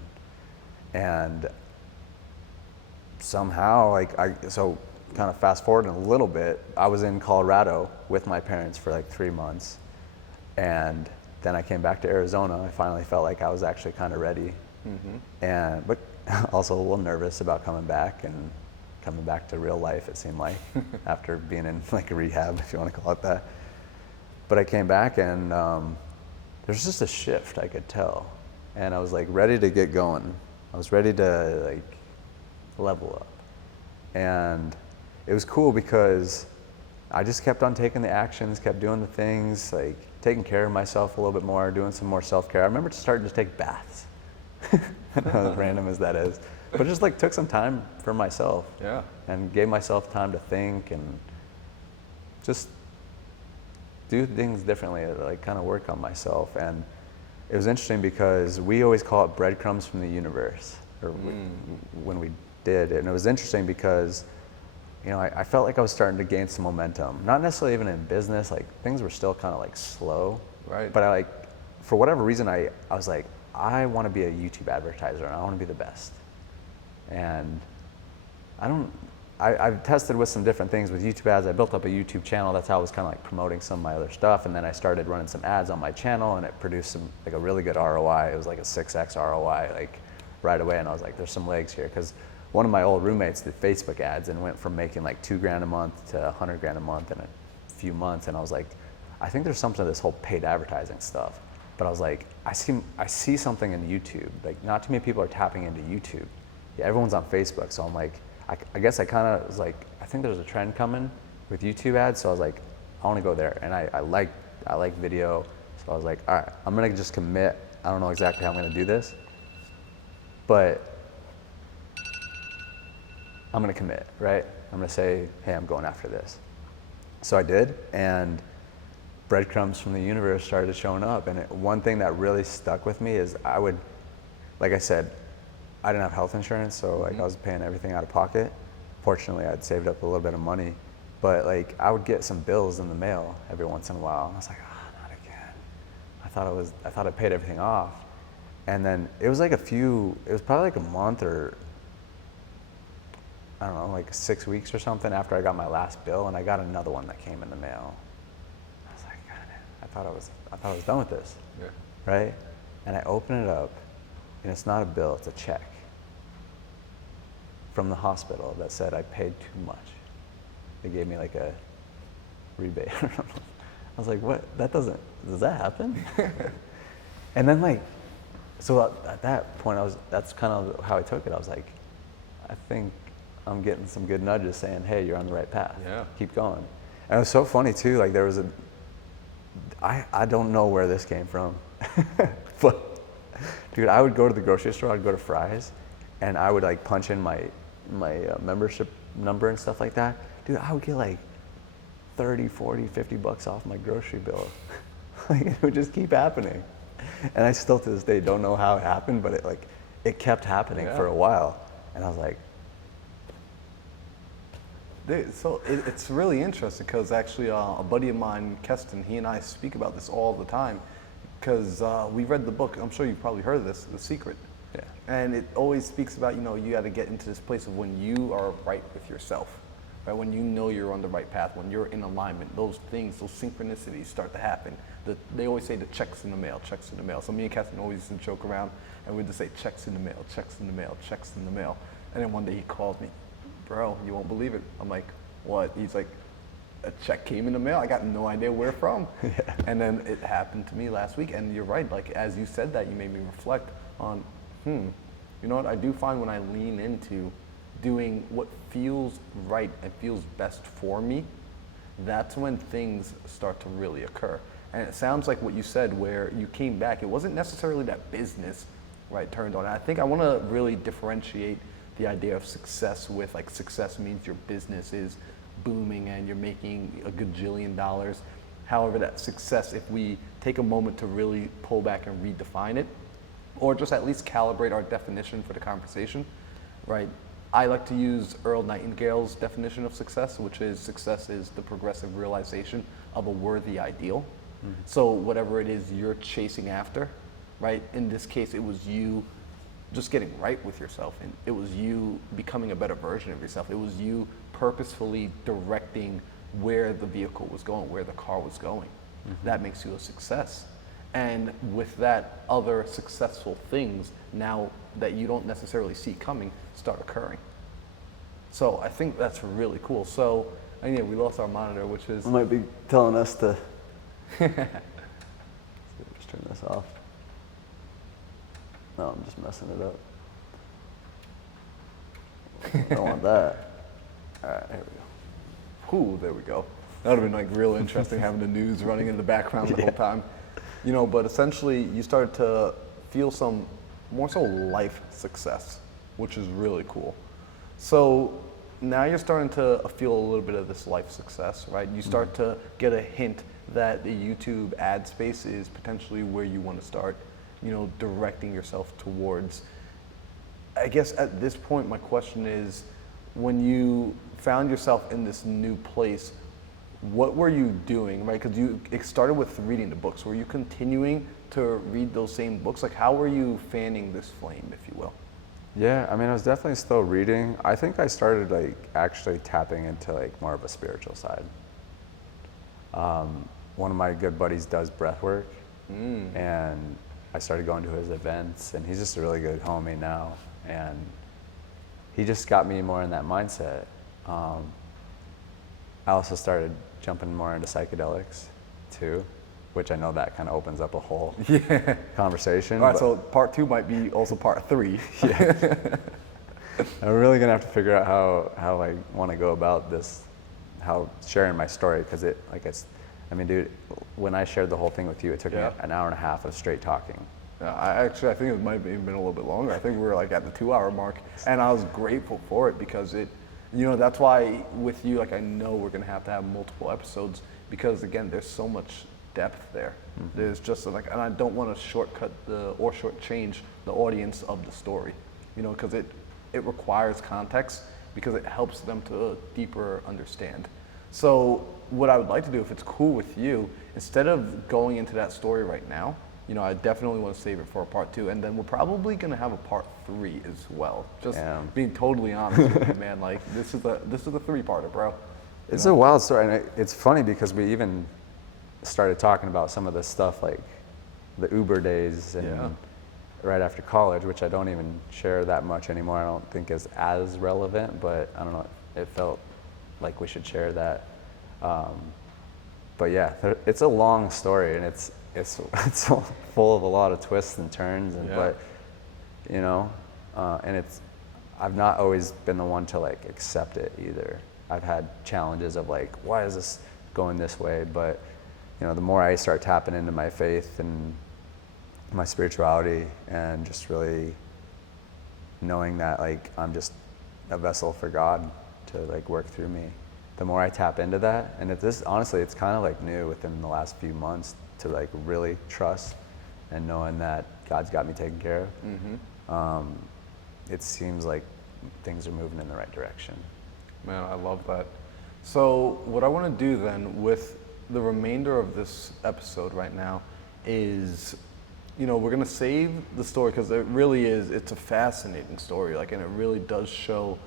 And somehow, so kind of fast forward a little bit, I was in Colorado with my parents for like 3 months. And then I came back to Arizona. I finally felt like I was actually kind of ready. But also a little nervous about coming back and coming back to real life, it seemed like, after being in like a rehab, if you want to call it that. But I came back and there's just a shift I could tell. And I was like ready to get going. I was ready to like level up. And it was cool because I just kept on taking the actions, kept doing the things, like taking care of myself a little bit more, doing some more self-care. I remember starting to take baths. As random as that is. But just like took some time for myself. Yeah. And gave myself time to think and just do things differently, like kind of work on myself. And it was interesting because we always call it breadcrumbs from the universe, or when we did. And it was interesting because, you know, I felt like I was starting to gain some momentum. Not necessarily even in business, like things were still kind of like slow. Right. But I like, for whatever reason, I was like, I want to be a YouTube advertiser and I want to be the best. And I've tested with some different things with YouTube ads. I built up a YouTube channel. That's how I was kind of like promoting some of my other stuff. And then I started running some ads on my channel, and it produced some like a really good ROI. It was like a 6x ROI like right away. And I was like, there's some legs here, because one of my old roommates did Facebook ads and went from making like $2,000 a month to $100,000 a month in a few months. And I was like, I think there's something to this whole paid advertising stuff. But I was like, I see something in YouTube. Like, not too many people are tapping into YouTube. Yeah, everyone's on Facebook. So I'm like, I guess I kind of was like, I think there's a trend coming with YouTube ads. So I was like, I want to go there. And I like video. So I was like, all right, I'm going to just commit. I don't know exactly how I'm going to do this, but I'm going to commit, right? I'm going to say, hey, I'm going after this. So I did, and breadcrumbs from the universe started showing up. And one thing that really stuck with me is I would, like I said, I didn't have health insurance, so like I was paying everything out of pocket. Fortunately, I'd saved up a little bit of money, but like I would get some bills in the mail every once in a while. I was like, oh, not again. I thought I paid everything off. And then it was like it was probably like a month, or I don't know, like 6 weeks or something after I got my last bill, and I got another one that came in the mail. I was like, God, I thought I was done with this, right? And I open it up, and it's not a bill, it's a check from the hospital that said I paid too much. They gave me like a rebate. I was like, what? Does that happen? And then like, so at that point, that's kind of how I took it. I was like, I think I'm getting some good nudges saying, hey, you're on the right path. Yeah. Keep going. And it was so funny too, like there was I don't know where this came from, but dude, I would go to the grocery store, I'd go to Fry's, and I would like punch in my membership number and stuff like that. Dude, I would get like 30, 40, $50 off my grocery bill. Like it would just keep happening. And I still to this day don't know how it happened, but it kept happening for a while. And I was like, so it's really interesting because actually a buddy of mine, Keston, he and I speak about this all the time because we read the book. I'm sure you've probably heard of this, The Secret. yeah. And it always speaks about, you got to get into this place of when you are right with yourself, right? When you know you're on the right path, when you're in alignment, those things, those synchronicities start to happen. They always say the checks in the mail, checks in the mail. So me and Keston always used to joke around and we'd just say checks in the mail, checks in the mail, checks in the mail. And then one day he called me, bro, you won't believe it. I'm like, what? He's like, a check came in the mail. I got no idea where from. Yeah. And then it happened to me last week. And you're right, like as you said that, you made me reflect on, you know what? I do find when I lean into doing what feels right and feels best for me, that's when things start to really occur. And it sounds like what you said where you came back, it wasn't necessarily that business, right, turned on. I think I want to really differentiate the idea of success with like success means your business is booming and you're making a gajillion dollars. However, that success, if we take a moment to really pull back and redefine it, or just at least calibrate our definition for the conversation, right? I like to use Earl Nightingale's definition of success, which is success is the progressive realization of a worthy ideal. Mm-hmm. So whatever it is you're chasing after, right? In this case, it was you just getting right with yourself, and it was you becoming a better version of yourself. It was you purposefully directing where the vehicle was going, where the car was going. Mm-hmm. That makes you a success. And with that, other successful things now that you don't necessarily see coming start occurring. So I think that's really cool. So, and yeah, we lost our monitor, which is... It might be telling us to just turn this off. No, I'm just messing it up. I don't want that. All right, here we go. Ooh, there we go. That would have been like real interesting having the news running in the background the whole time. You know, but essentially you started to feel some more so life success, which is really cool. So now you're starting to feel a little bit of this life success, right? You start to get a hint that the YouTube ad space is potentially where you want to start, you know, directing yourself towards. I guess at this point, my question is, when you found yourself in this new place, what were you doing, right? Because it started with reading the books. Were you continuing to read those same books? Like, how were you fanning this flame, if you will? Yeah, I mean, I was definitely still reading. I think I started like actually tapping into like more of a spiritual side. One of my good buddies does breath work, and I started going to his events, and he's just a really good homie now, and he just got me more in that mindset. I also started jumping more into psychedelics too, which I know that kind of opens up a whole conversation. All right, so part 2 might be also part 3. Yeah. I'm really gonna have to figure out how I want to go about this, how sharing my story, because I mean, dude, when I shared the whole thing with you, it took me an hour and a half of straight talking. I think it might have even been a little bit longer. I think we were like at the 2-hour mark, and I was grateful for it because that's why with you, like, I know we're gonna have to have multiple episodes because again, there's so much depth there. There's just like, and I don't want to shortcut or shortchange the audience of the story, you know, because it requires context because it helps them to deeper understand. So what I would like to do, if it's cool with you, instead of going into that story right now, you know, I definitely want to save it for a part 2, and then we're probably gonna have a part 3 as well. Just being totally honest with you, man. Like this is a 3-parter, bro. It's a wild story, and it's funny because we even started talking about some of this stuff, like the Uber days and right after college, which I don't even share that much anymore. I don't think is as relevant, but I don't know. It felt like we should share that. But yeah, it's a long story, and it's full of a lot of twists and turns, and but you know, and I've not always been the one to like accept it either. I've had challenges of like, why is this going this way? But you know, the more I start tapping into my faith and my spirituality, and just really knowing that like I'm just a vessel for God to like work through me, the more I tap into that, and honestly, it's kind of like new within the last few months to like really trust and knowing that God's got me taken care of. It seems like things are moving in the right direction. Man, I love that. So what I want to do then with the remainder of this episode right now is, you know, we're going to save the story because it's a fascinating story, like, and it really does show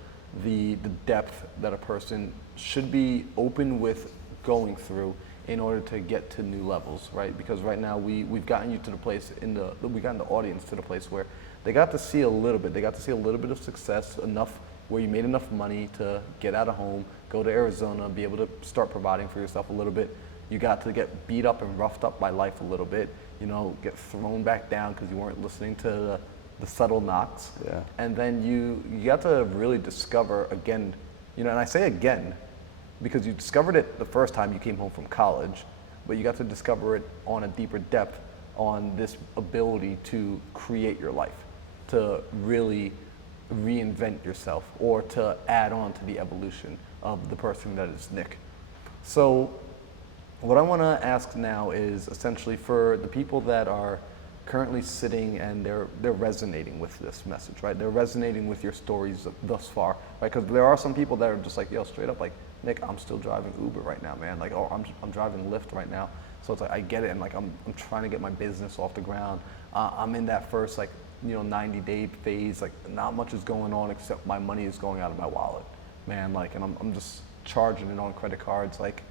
the depth that a person should be open with going through in order to get to new levels, right? Because right now we've gotten you to the place we got the audience to the place where they got to see a little bit. They got to see a little bit of success, enough where you made enough money to get out of home, go to Arizona, be able to start providing for yourself a little bit. You got to get beat up and roughed up by life a little bit, you know, get thrown back down because you weren't listening to the subtle knocks. Yeah. And then you got to really discover again, you know, and I say again, because you discovered it the first time you came home from college, but you got to discover it on a deeper depth on this ability to create your life, to really reinvent yourself, or to add on to the evolution of the person that is Nick. So what I want to ask now is essentially for the people that are currently sitting and they're resonating with this message, right? They're resonating with your stories thus far, right? Because there are some people that are just like, yo, straight up like, Nick, I'm still driving Uber right now, man. Like, oh, I'm driving Lyft right now. So it's like, I get it, and like, I'm trying to get my business off the ground. I'm in that first, like, you know, 90-day phase. Like, not much is going on except my money is going out of my wallet, man. Like, and I'm just charging it on credit cards. Like,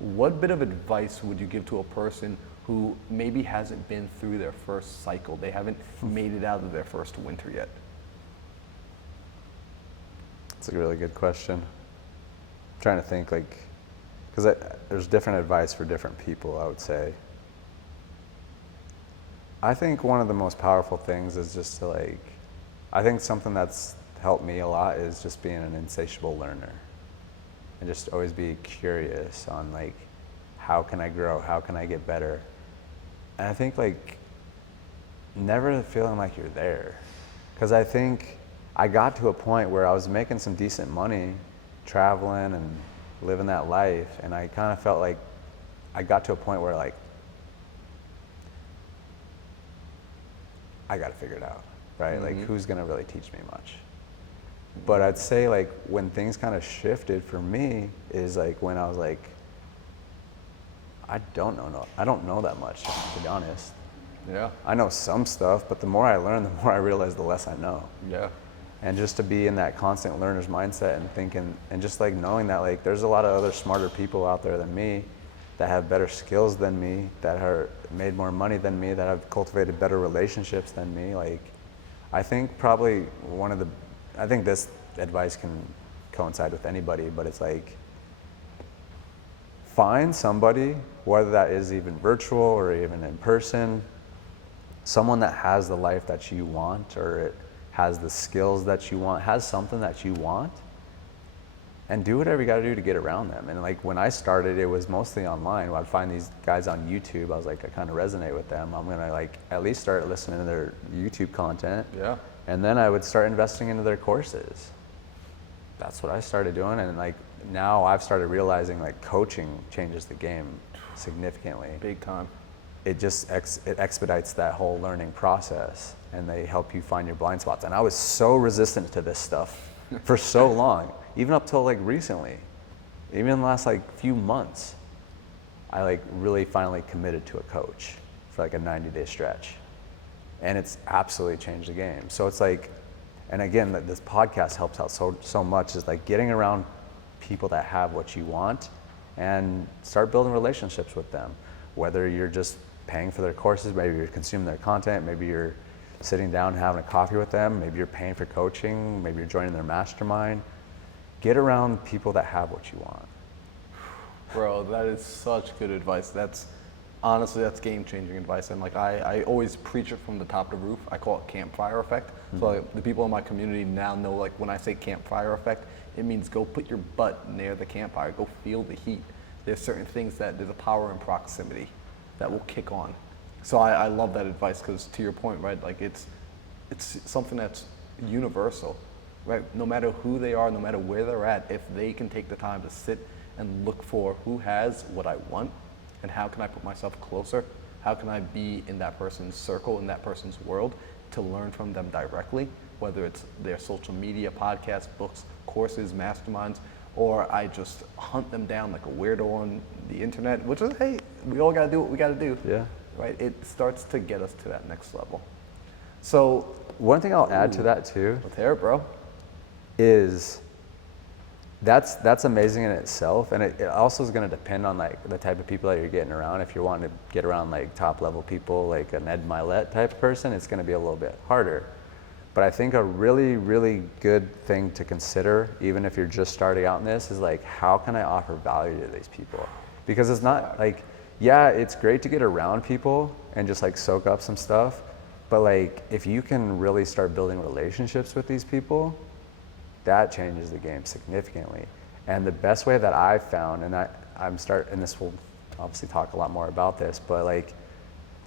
what bit of advice would you give to a person who maybe hasn't been through their first cycle? They haven't made it out of their first winter yet. It's a really good question. I'm trying to think, like, because there's different advice for different people, I would say. I think one of the most powerful things is just to, like, I think something that's helped me a lot is just being an insatiable learner and just always be curious on, like, how can I grow? How can I get better? And I think, like, never feeling like you're there. Because I think I got to a point where I was making some decent money traveling and living that life, and I kind of felt like I got to a point where, like, I got to figure it out, right? Like, who's going to really teach me much? But I'd say, like, when things kind of shifted for me is, like, when I was like, I don't know that much, to be honest. Yeah. I know some stuff, but the more I learn, the more I realize the less I know. Yeah. And just to be in that constant learner's mindset and thinking, and just, like, knowing that, like, there's a lot of other smarter people out there than me that have better skills than me, that are made more money than me, that have cultivated better relationships than me. Like, I think probably I think this advice can coincide with anybody, but it's like, find somebody, whether that is even virtual or even in person, someone that has the life that you want, or it has the skills that you want, has something that you want, and do whatever you got to do to get around them. And, like, when I started, it was mostly online. I'd find these guys on YouTube. I was like, I kind of resonate with them. I'm gonna, like, at least start listening to their YouTube content. Yeah. And then I would start investing into their courses. That's what I started doing. And, like, now I've started realizing, like, coaching changes the game significantly. Big time. It just it expedites that whole learning process, and they help you find your blind spots. And I was so resistant to this stuff for so long, even up till, like, recently, even in the last, like, few months, I, like, really finally committed to a coach for, like, a 90-day stretch, and it's absolutely changed the game. So it's like, and again, this podcast helps out so much, is, like, getting around people that have what you want and start building relationships with them, whether you're just paying for their courses, maybe you're consuming their content, maybe you're sitting down and having a coffee with them, maybe you're paying for coaching, maybe you're joining their mastermind. Get around people that have what you want. Bro, that is such good advice. That's honestly, that's game-changing advice. And, like, I always preach it from the top to roof. I call it campfire effect. So, like, the people in my community now know, like, when I say campfire effect, it means go put your butt near the campfire, go feel the heat. There's certain things there's a power in proximity that will kick on. So I love that advice, because to your point, right, like, it's something that's universal, right? No matter who they are, no matter where they're at, if they can take the time to sit and look for who has what I want, and how can I put myself closer, how can I be in that person's circle, in that person's world, to learn from them directly, whether it's their social media, podcasts, books, courses, masterminds, or I just hunt them down like a weirdo on the internet, which is, hey, we all gotta do what we gotta do. Yeah. Right? It starts to get us to that next level. So One thing I'll add to that too let's hear it, bro. is that's amazing in itself, and it also is going to depend on, like, the type of people that you're getting around. If you're wanting to get around, like, top level people, like an Ed Milet type of person, it's going to be a little bit harder. But I think a really, really good thing to consider, even if you're just starting out in this, is, like, how can I offer value to these people? Because it's not like, yeah, it's great to get around people and just, like, soak up some stuff, but, like, if you can really start building relationships with these people, that changes the game significantly. And the best way that I've found, and and this will obviously talk a lot more about this, but, like,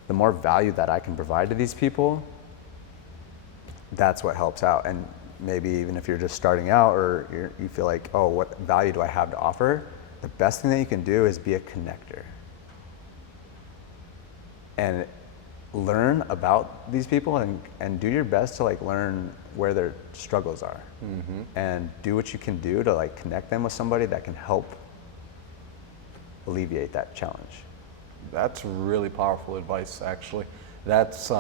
the more value that I can provide to these people, that's what helps out. And maybe even if you're just starting out, or you feel like, oh, what value do I have to offer? The best thing that you can do is be a connector and learn about these people, and do your best to, like, learn where their struggles are, and do what you can do to, like, connect them with somebody that can help alleviate that challenge. That's really powerful advice, actually. That's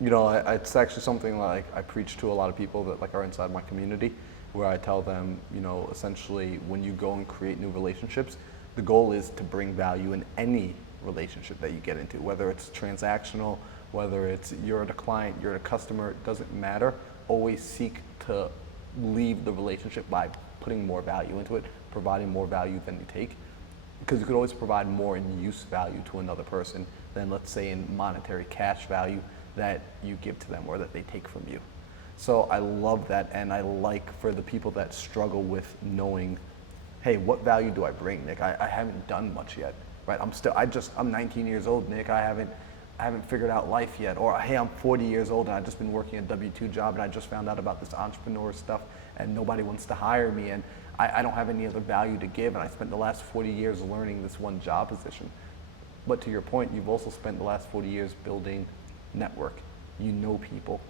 it's actually something, like, I preach to a lot of people that, like, are inside my community, where I tell them, essentially, when you go and create new relationships, the goal is to bring value in any relationship that you get into, whether it's transactional, whether it's you're the client, you're the customer, it doesn't matter. Always seek to leave the relationship by putting more value into it, providing more value than you take. Because you could always provide more in use value to another person than, let's say, in monetary cash value that you give to them or that they take from you. So I love that, and I like for the people that struggle with knowing, hey, what value do I bring, Nick? I haven't done much yet, right? I'm 19 years old, Nick. I haven't figured out life yet. Or, hey, I'm 40 years old and I've just been working a W-2 job and I just found out about this entrepreneur stuff and nobody wants to hire me and I don't have any other value to give, and I spent the last 40 years learning this one job position. But to your point, you've also spent the last 40 years building network. You know people.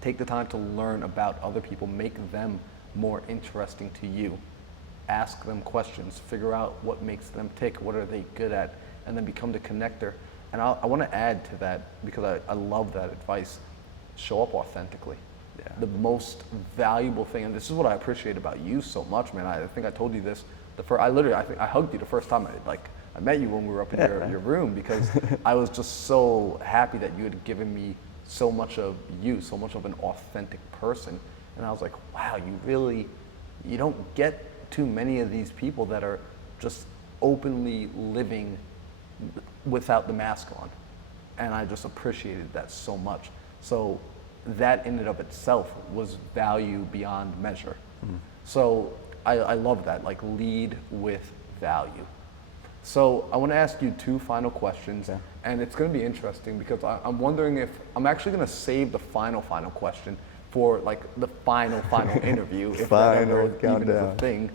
Take the time to learn about other people, make them more interesting to you. Ask them questions, figure out what makes them tick, what are they good at, and then become the connector. And I want to add to that, because I love that advice, show up authentically. Yeah. The most valuable thing, and this is what I appreciate about you so much, man. I think I told you this. I think I hugged you the first time I met you when we were up in your room, because I was just so happy that you had given me so much of you, so much of an authentic person. And I was like, wow, you don't get too many of these people that are just openly living without the mask on. And I just appreciated that so much. So that in and of itself was value beyond measure. Mm. So I love that, like lead with value. So I want to ask you two final questions, and it's going to be interesting because I'm wondering if I'm actually going to save the final question for like the final interview, if that ever even is a thing.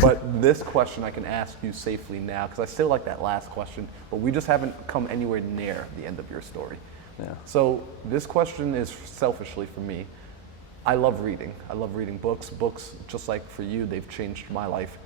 But this question I can ask you safely now, because I still like that last question, but we just haven't come anywhere near the end of your story. Yeah. So this question is selfishly for me. I love reading. I love reading books. Books, just like for you, they've changed my life.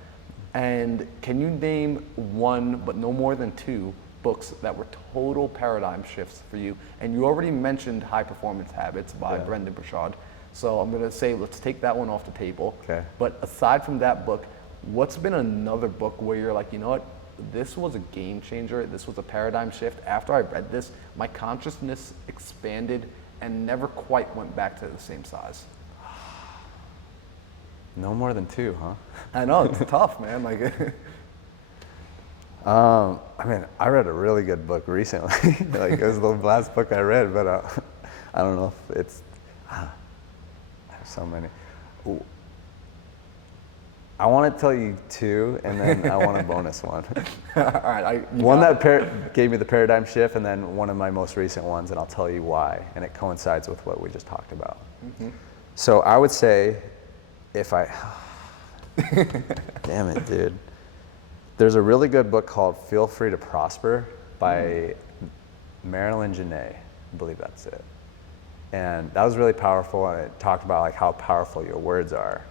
And can you name one, but no more than two, books that were total paradigm shifts for you? And you already mentioned High Performance Habits by Brendan Burchard. So I'm going to say, let's take that one off the table. Okay. But aside from that book, what's been another book where you're like, you know what? This was a game changer. This was a paradigm shift. After I read this, my consciousness expanded and never quite went back to the same size. No more than two, huh? I know, it's tough, man. I mean, I read a really good book recently. Like, it was the last book I read, but I don't know if it's, there's so many. Ooh. I want to tell you two, and then I want a bonus one. All right. One that gave me the paradigm shift, and then one of my most recent ones, and I'll tell you why, and it coincides with what we just talked about. Mm-hmm. So I would say, damn it, dude. There's a really good book called Feel Free to Prosper by Marilyn Janae. I believe that's it. And that was really powerful, and it talked about like how powerful your words are.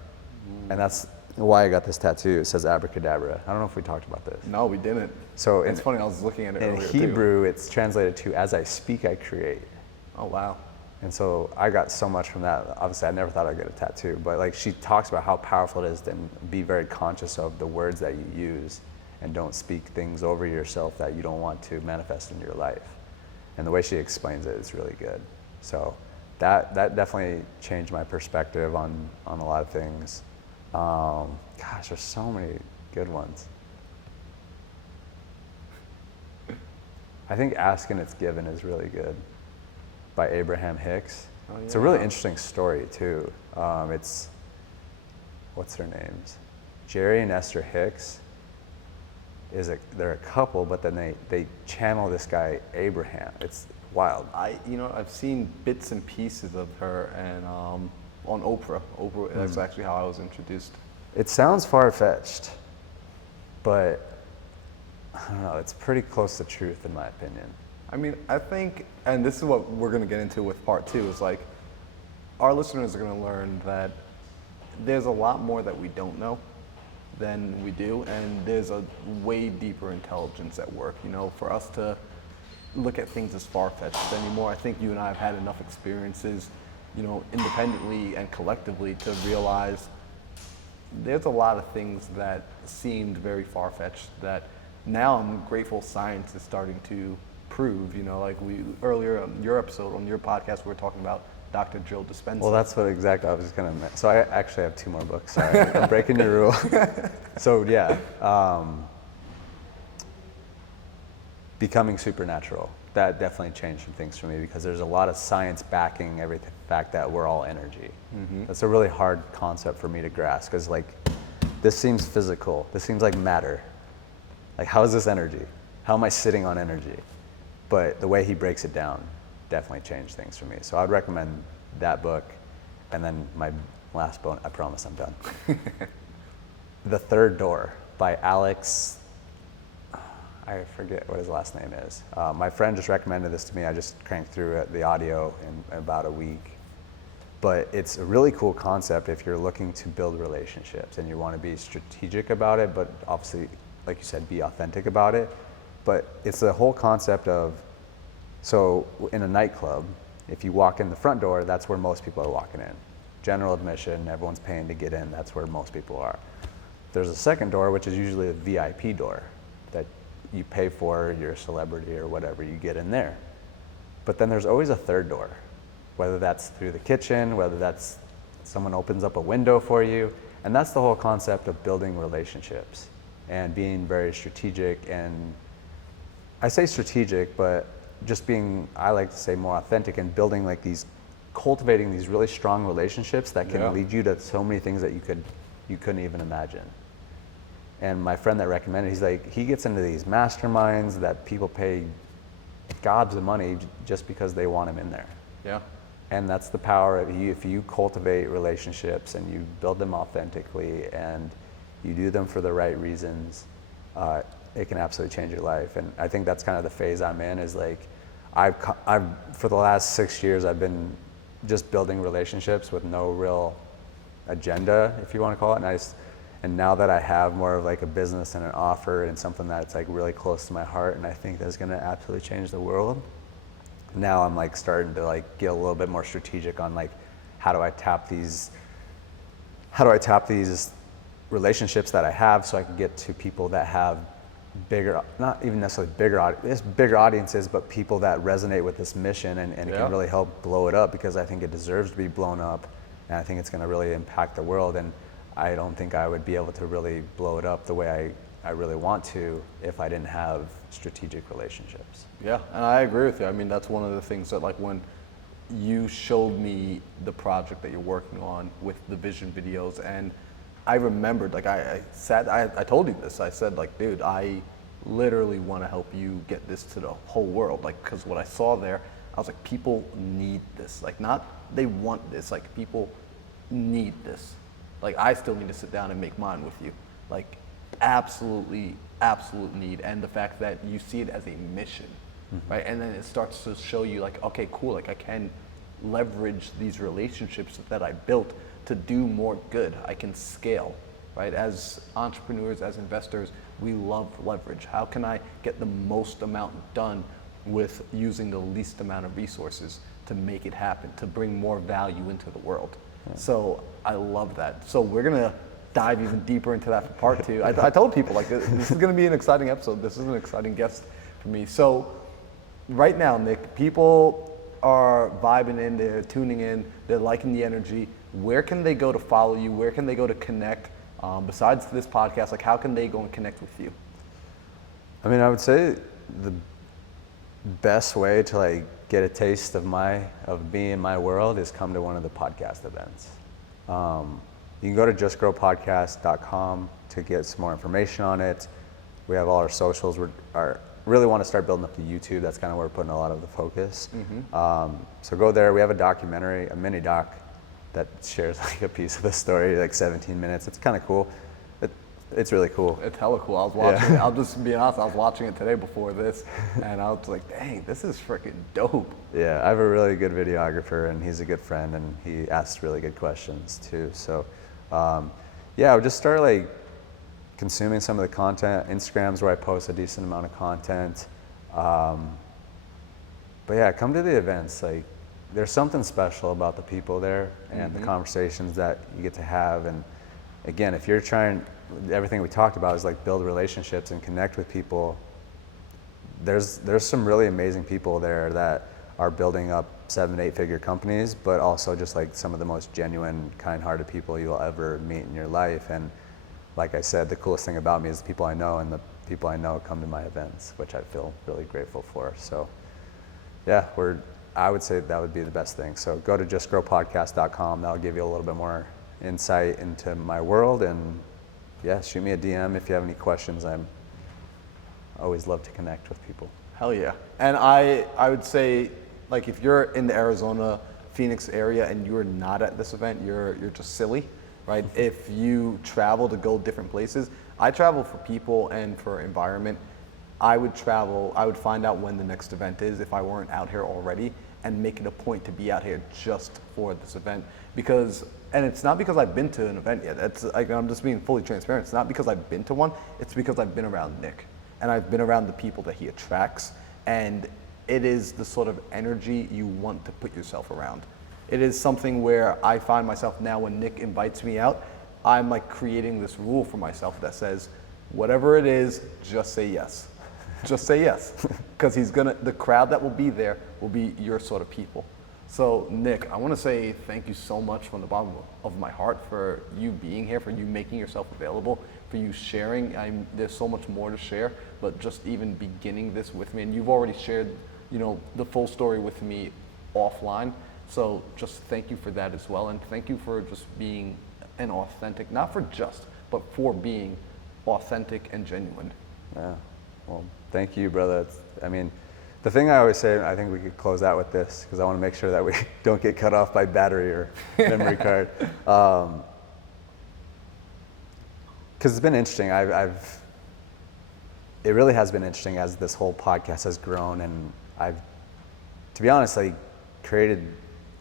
And that's why I got this tattoo. It says abracadabra. I don't know if we talked about this. No, we didn't. So it's funny, I was looking at it earlier in Hebrew, it's translated to, as I speak, I create. Oh, wow. And so I got so much from that. Obviously, I never thought I'd get a tattoo, but like she talks about how powerful it is to be very conscious of the words that you use and don't speak things over yourself that you don't want to manifest in your life. And the way she explains it is really good. So that definitely changed my perspective on a lot of things. Gosh, there's so many good ones. I think Ask and It's Given is really good, by Abraham Hicks. Oh, yeah. It's a really interesting story too. It's, what's their names? Jerry and Esther Hicks. They're a couple, but then they channel this guy Abraham. It's wild. I've seen bits and pieces of her and on Oprah. That's actually how I was introduced. It sounds far-fetched, but I don't know, it's pretty close to truth in my opinion. I mean, I think, and this is what we're going to get into with part two, is like, our listeners are going to learn that there's a lot more that we don't know than we do, and there's a way deeper intelligence at work. For us to look at things as far-fetched anymore, I think you and I have had enough experiences, independently and collectively to realize there's a lot of things that seemed very far-fetched that now I'm grateful science is starting to improve. You know, like we earlier on your episode on your podcast, we were talking about Dr. Joe Dispenza. Well, that's what exactly I was gonna. So I actually have 2 more books. Sorry, I'm breaking your rule. So yeah, becoming supernatural. That definitely changed some things for me because there's a lot of science backing everything, the fact that we're all energy. That's a really hard concept for me to grasp because like, this seems physical. This seems like matter. Like, how is this energy? How am I sitting on energy? But the way he breaks it down definitely changed things for me. So I'd recommend that book. And then my last book, I promise I'm done. The Third Door by Alex, I forget what his last name is. My friend just recommended this to me. I just cranked through the audio in about a week. But it's a really cool concept if you're looking to build relationships and you want to be strategic about it, but obviously, like you said, be authentic about it. But it's the whole concept of, so in a nightclub, if you walk in the front door, that's where most people are walking in. General admission, everyone's paying to get in, that's where most people are. There's a second door, which is usually a VIP door that you pay for, you're a celebrity or whatever, you get in there. But then there's always a third door, whether that's through the kitchen, whether that's someone opens up a window for you. And that's the whole concept of building relationships and being very strategic. And I say strategic, but just being, I like to say, more authentic and building like these, cultivating these really strong relationships that can lead you to so many things that you couldn't even imagine. And my friend that recommended, he's like, he gets into these masterminds that people pay gobs of money just because they want him in there. Yeah. And that's the power of you. If you cultivate relationships and you build them authentically and you do them for the right reasons, it can absolutely change your life. And I think that's kind of the phase I'm in, is like, I've for the last 6 years, I've been just building relationships with no real agenda, if you want to call it. And now that I have more of like a business and an offer and something that's like really close to my heart, and I think that's going to absolutely change the world, now I'm like starting to like get a little bit more strategic on like, how do I tap these relationships that I have so I can get to people that have bigger, not even necessarily bigger audiences, but people that resonate with this mission and can really help blow it up, because I think it deserves to be blown up, and I think it's going to really impact the world. And I don't think I would be able to really blow it up the way I really want to if I didn't have strategic relationships. Yeah, and I agree with you. I mean, that's one of the things that, like, when you showed me the project that you're working on with the vision videos, and I remembered, like, I told you this. I said, like, dude, I literally want to help you get this to the whole world. Like, because what I saw there, I was like, people need this. Like, not they want this. Like, people need this. Like, I still need to sit down and make mine with you. Like, absolute need. And the fact that you see it as a mission, right? And then it starts to show you, like, okay, cool. Like, I can leverage these relationships that I built to do more good. I can scale, right? As entrepreneurs, as investors, we love leverage. How can I get the most amount done with using the least amount of resources to make it happen, to bring more value into the world? So I love that. So we're gonna dive even deeper into that for part 2. I told people, like, this is gonna be an exciting episode. This is an exciting guest for me. So right now, Nick, people are vibing in, they're tuning in, they're liking the energy. Where can they go to follow you? Where can they go to connect? Besides this podcast, like, how can they go and connect with you? I mean, I would say the best way to like get a taste of being in my world is come to one of the podcast events. You can go to justgrowpodcast.com to get some more information on it. We have all our socials. Really want to start building up the YouTube. That's kind of where we're putting a lot of the focus. So go there. We have a documentary, a mini doc, that shares like a piece of the story, like 17 minutes. It's kind of cool. It's really cool. It's hella cool. I was watching it. I'll just be honest, I was watching it today before this, and I was like, dang, this is freaking dope. Yeah, I have a really good videographer, and he's a good friend, and he asks really good questions too. So yeah, I would just start like consuming some of the content. Instagram's where I post a decent amount of content. But yeah, come to the events. Like, there's something special about the people there and the conversations that you get to have. And again, if you're trying, everything we talked about is like build relationships and connect with people, there's some really amazing people there that are building up 7-8 figure companies, but also just like some of the most genuine, kind-hearted people you'll ever meet in your life. And like I said, the coolest thing about me is the people I know, and the people I know come to my events, which I feel really grateful for. So yeah, I would say that would be the best thing. So go to justgrowpodcast.com. That'll give you a little bit more insight into my world. And yeah, shoot me a DM if you have any questions. I'm always love to connect with people. Hell yeah. And I would say, like, if you're in the Arizona, Phoenix area and you're not at this event, you're just silly, right? If you travel to go different places, I travel for people and for environment. I would find out when the next event is if I weren't out here already, and make it a point to be out here just for this event. And it's not because I've been to an event yet. It's like, I'm just being fully transparent. It's not because I've been to one, it's because I've been around Nick. And I've been around the people that he attracts, and it is the sort of energy you want to put yourself around. It is something where I find myself now, when Nick invites me out, I'm like creating this rule for myself that says, whatever it is, just say yes. Just say yes. Because the crowd that will be there will be your sort of people. So Nick, I want to say thank you so much from the bottom of my heart for you being here, for you making yourself available, for you sharing. There's so much more to share, but just even beginning this with me, and you've already shared, the full story with me offline. So just thank you for that as well, and thank you for just being an authentic, not for just, but for being authentic and genuine. Yeah, well, thank you, brother. The thing I always say, I think we could close out with this, because I want to make sure that we don't get cut off by battery or memory card. Because it's been interesting. It really has been interesting as this whole podcast has grown, and I've, to be honest, like, created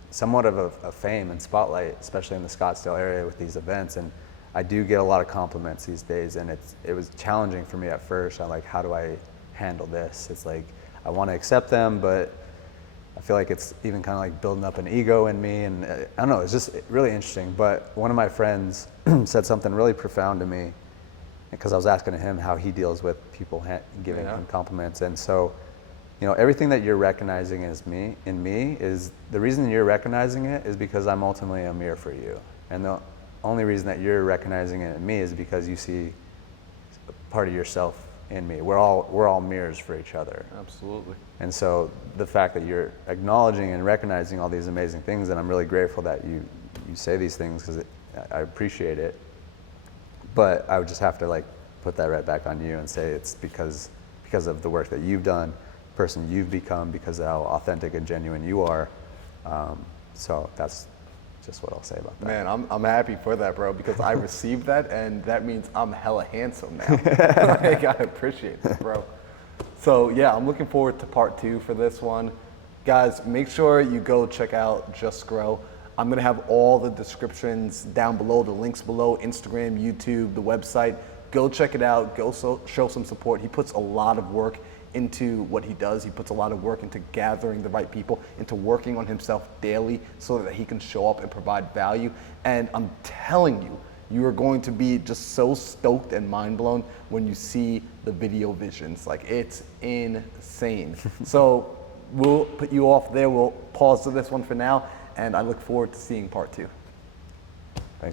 somewhat of a fame and spotlight, especially in the Scottsdale area with these events. And I do get a lot of compliments these days, and it was challenging for me at first. I'm like, how do I handle this? It's like, I want to accept them, but I feel like it's even kind of like building up an ego in me, and I don't know, it's just really interesting. But one of my friends said something really profound to me, because I was asking him how he deals with people giving him compliments. And so, everything that you're recognizing in me is the reason you're recognizing it is because I'm ultimately a mirror for you. And the only reason that you're recognizing it in me is because you see a part of yourself in me. We're all mirrors for each other. Absolutely. And so the fact that you're acknowledging and recognizing all these amazing things, and I'm really grateful that you say these things, because I appreciate it. But I would just have to like put that right back on you and say it's because of the work that you've done, the person you've become, because of how authentic and genuine you are. So that's just what I'll say about that. Man, I'm happy for that, bro, because I received that, and that means I'm hella handsome now. Like, I appreciate that, bro. So yeah, I'm looking forward to part 2 for this one. Guys, make sure you go check out Just Grow. I'm gonna have all the descriptions down below, the links below, Instagram, YouTube, the website. Go check it out, show some support. He puts a lot of work into what he does. He puts a lot of work into gathering the right people, into working on himself daily so that he can show up and provide value. And I'm telling you, you are going to be just so stoked and mind blown when you see the video visions. Like, it's insane. So we'll put you off there. We'll pause to this one for now, and I look forward to seeing part 2.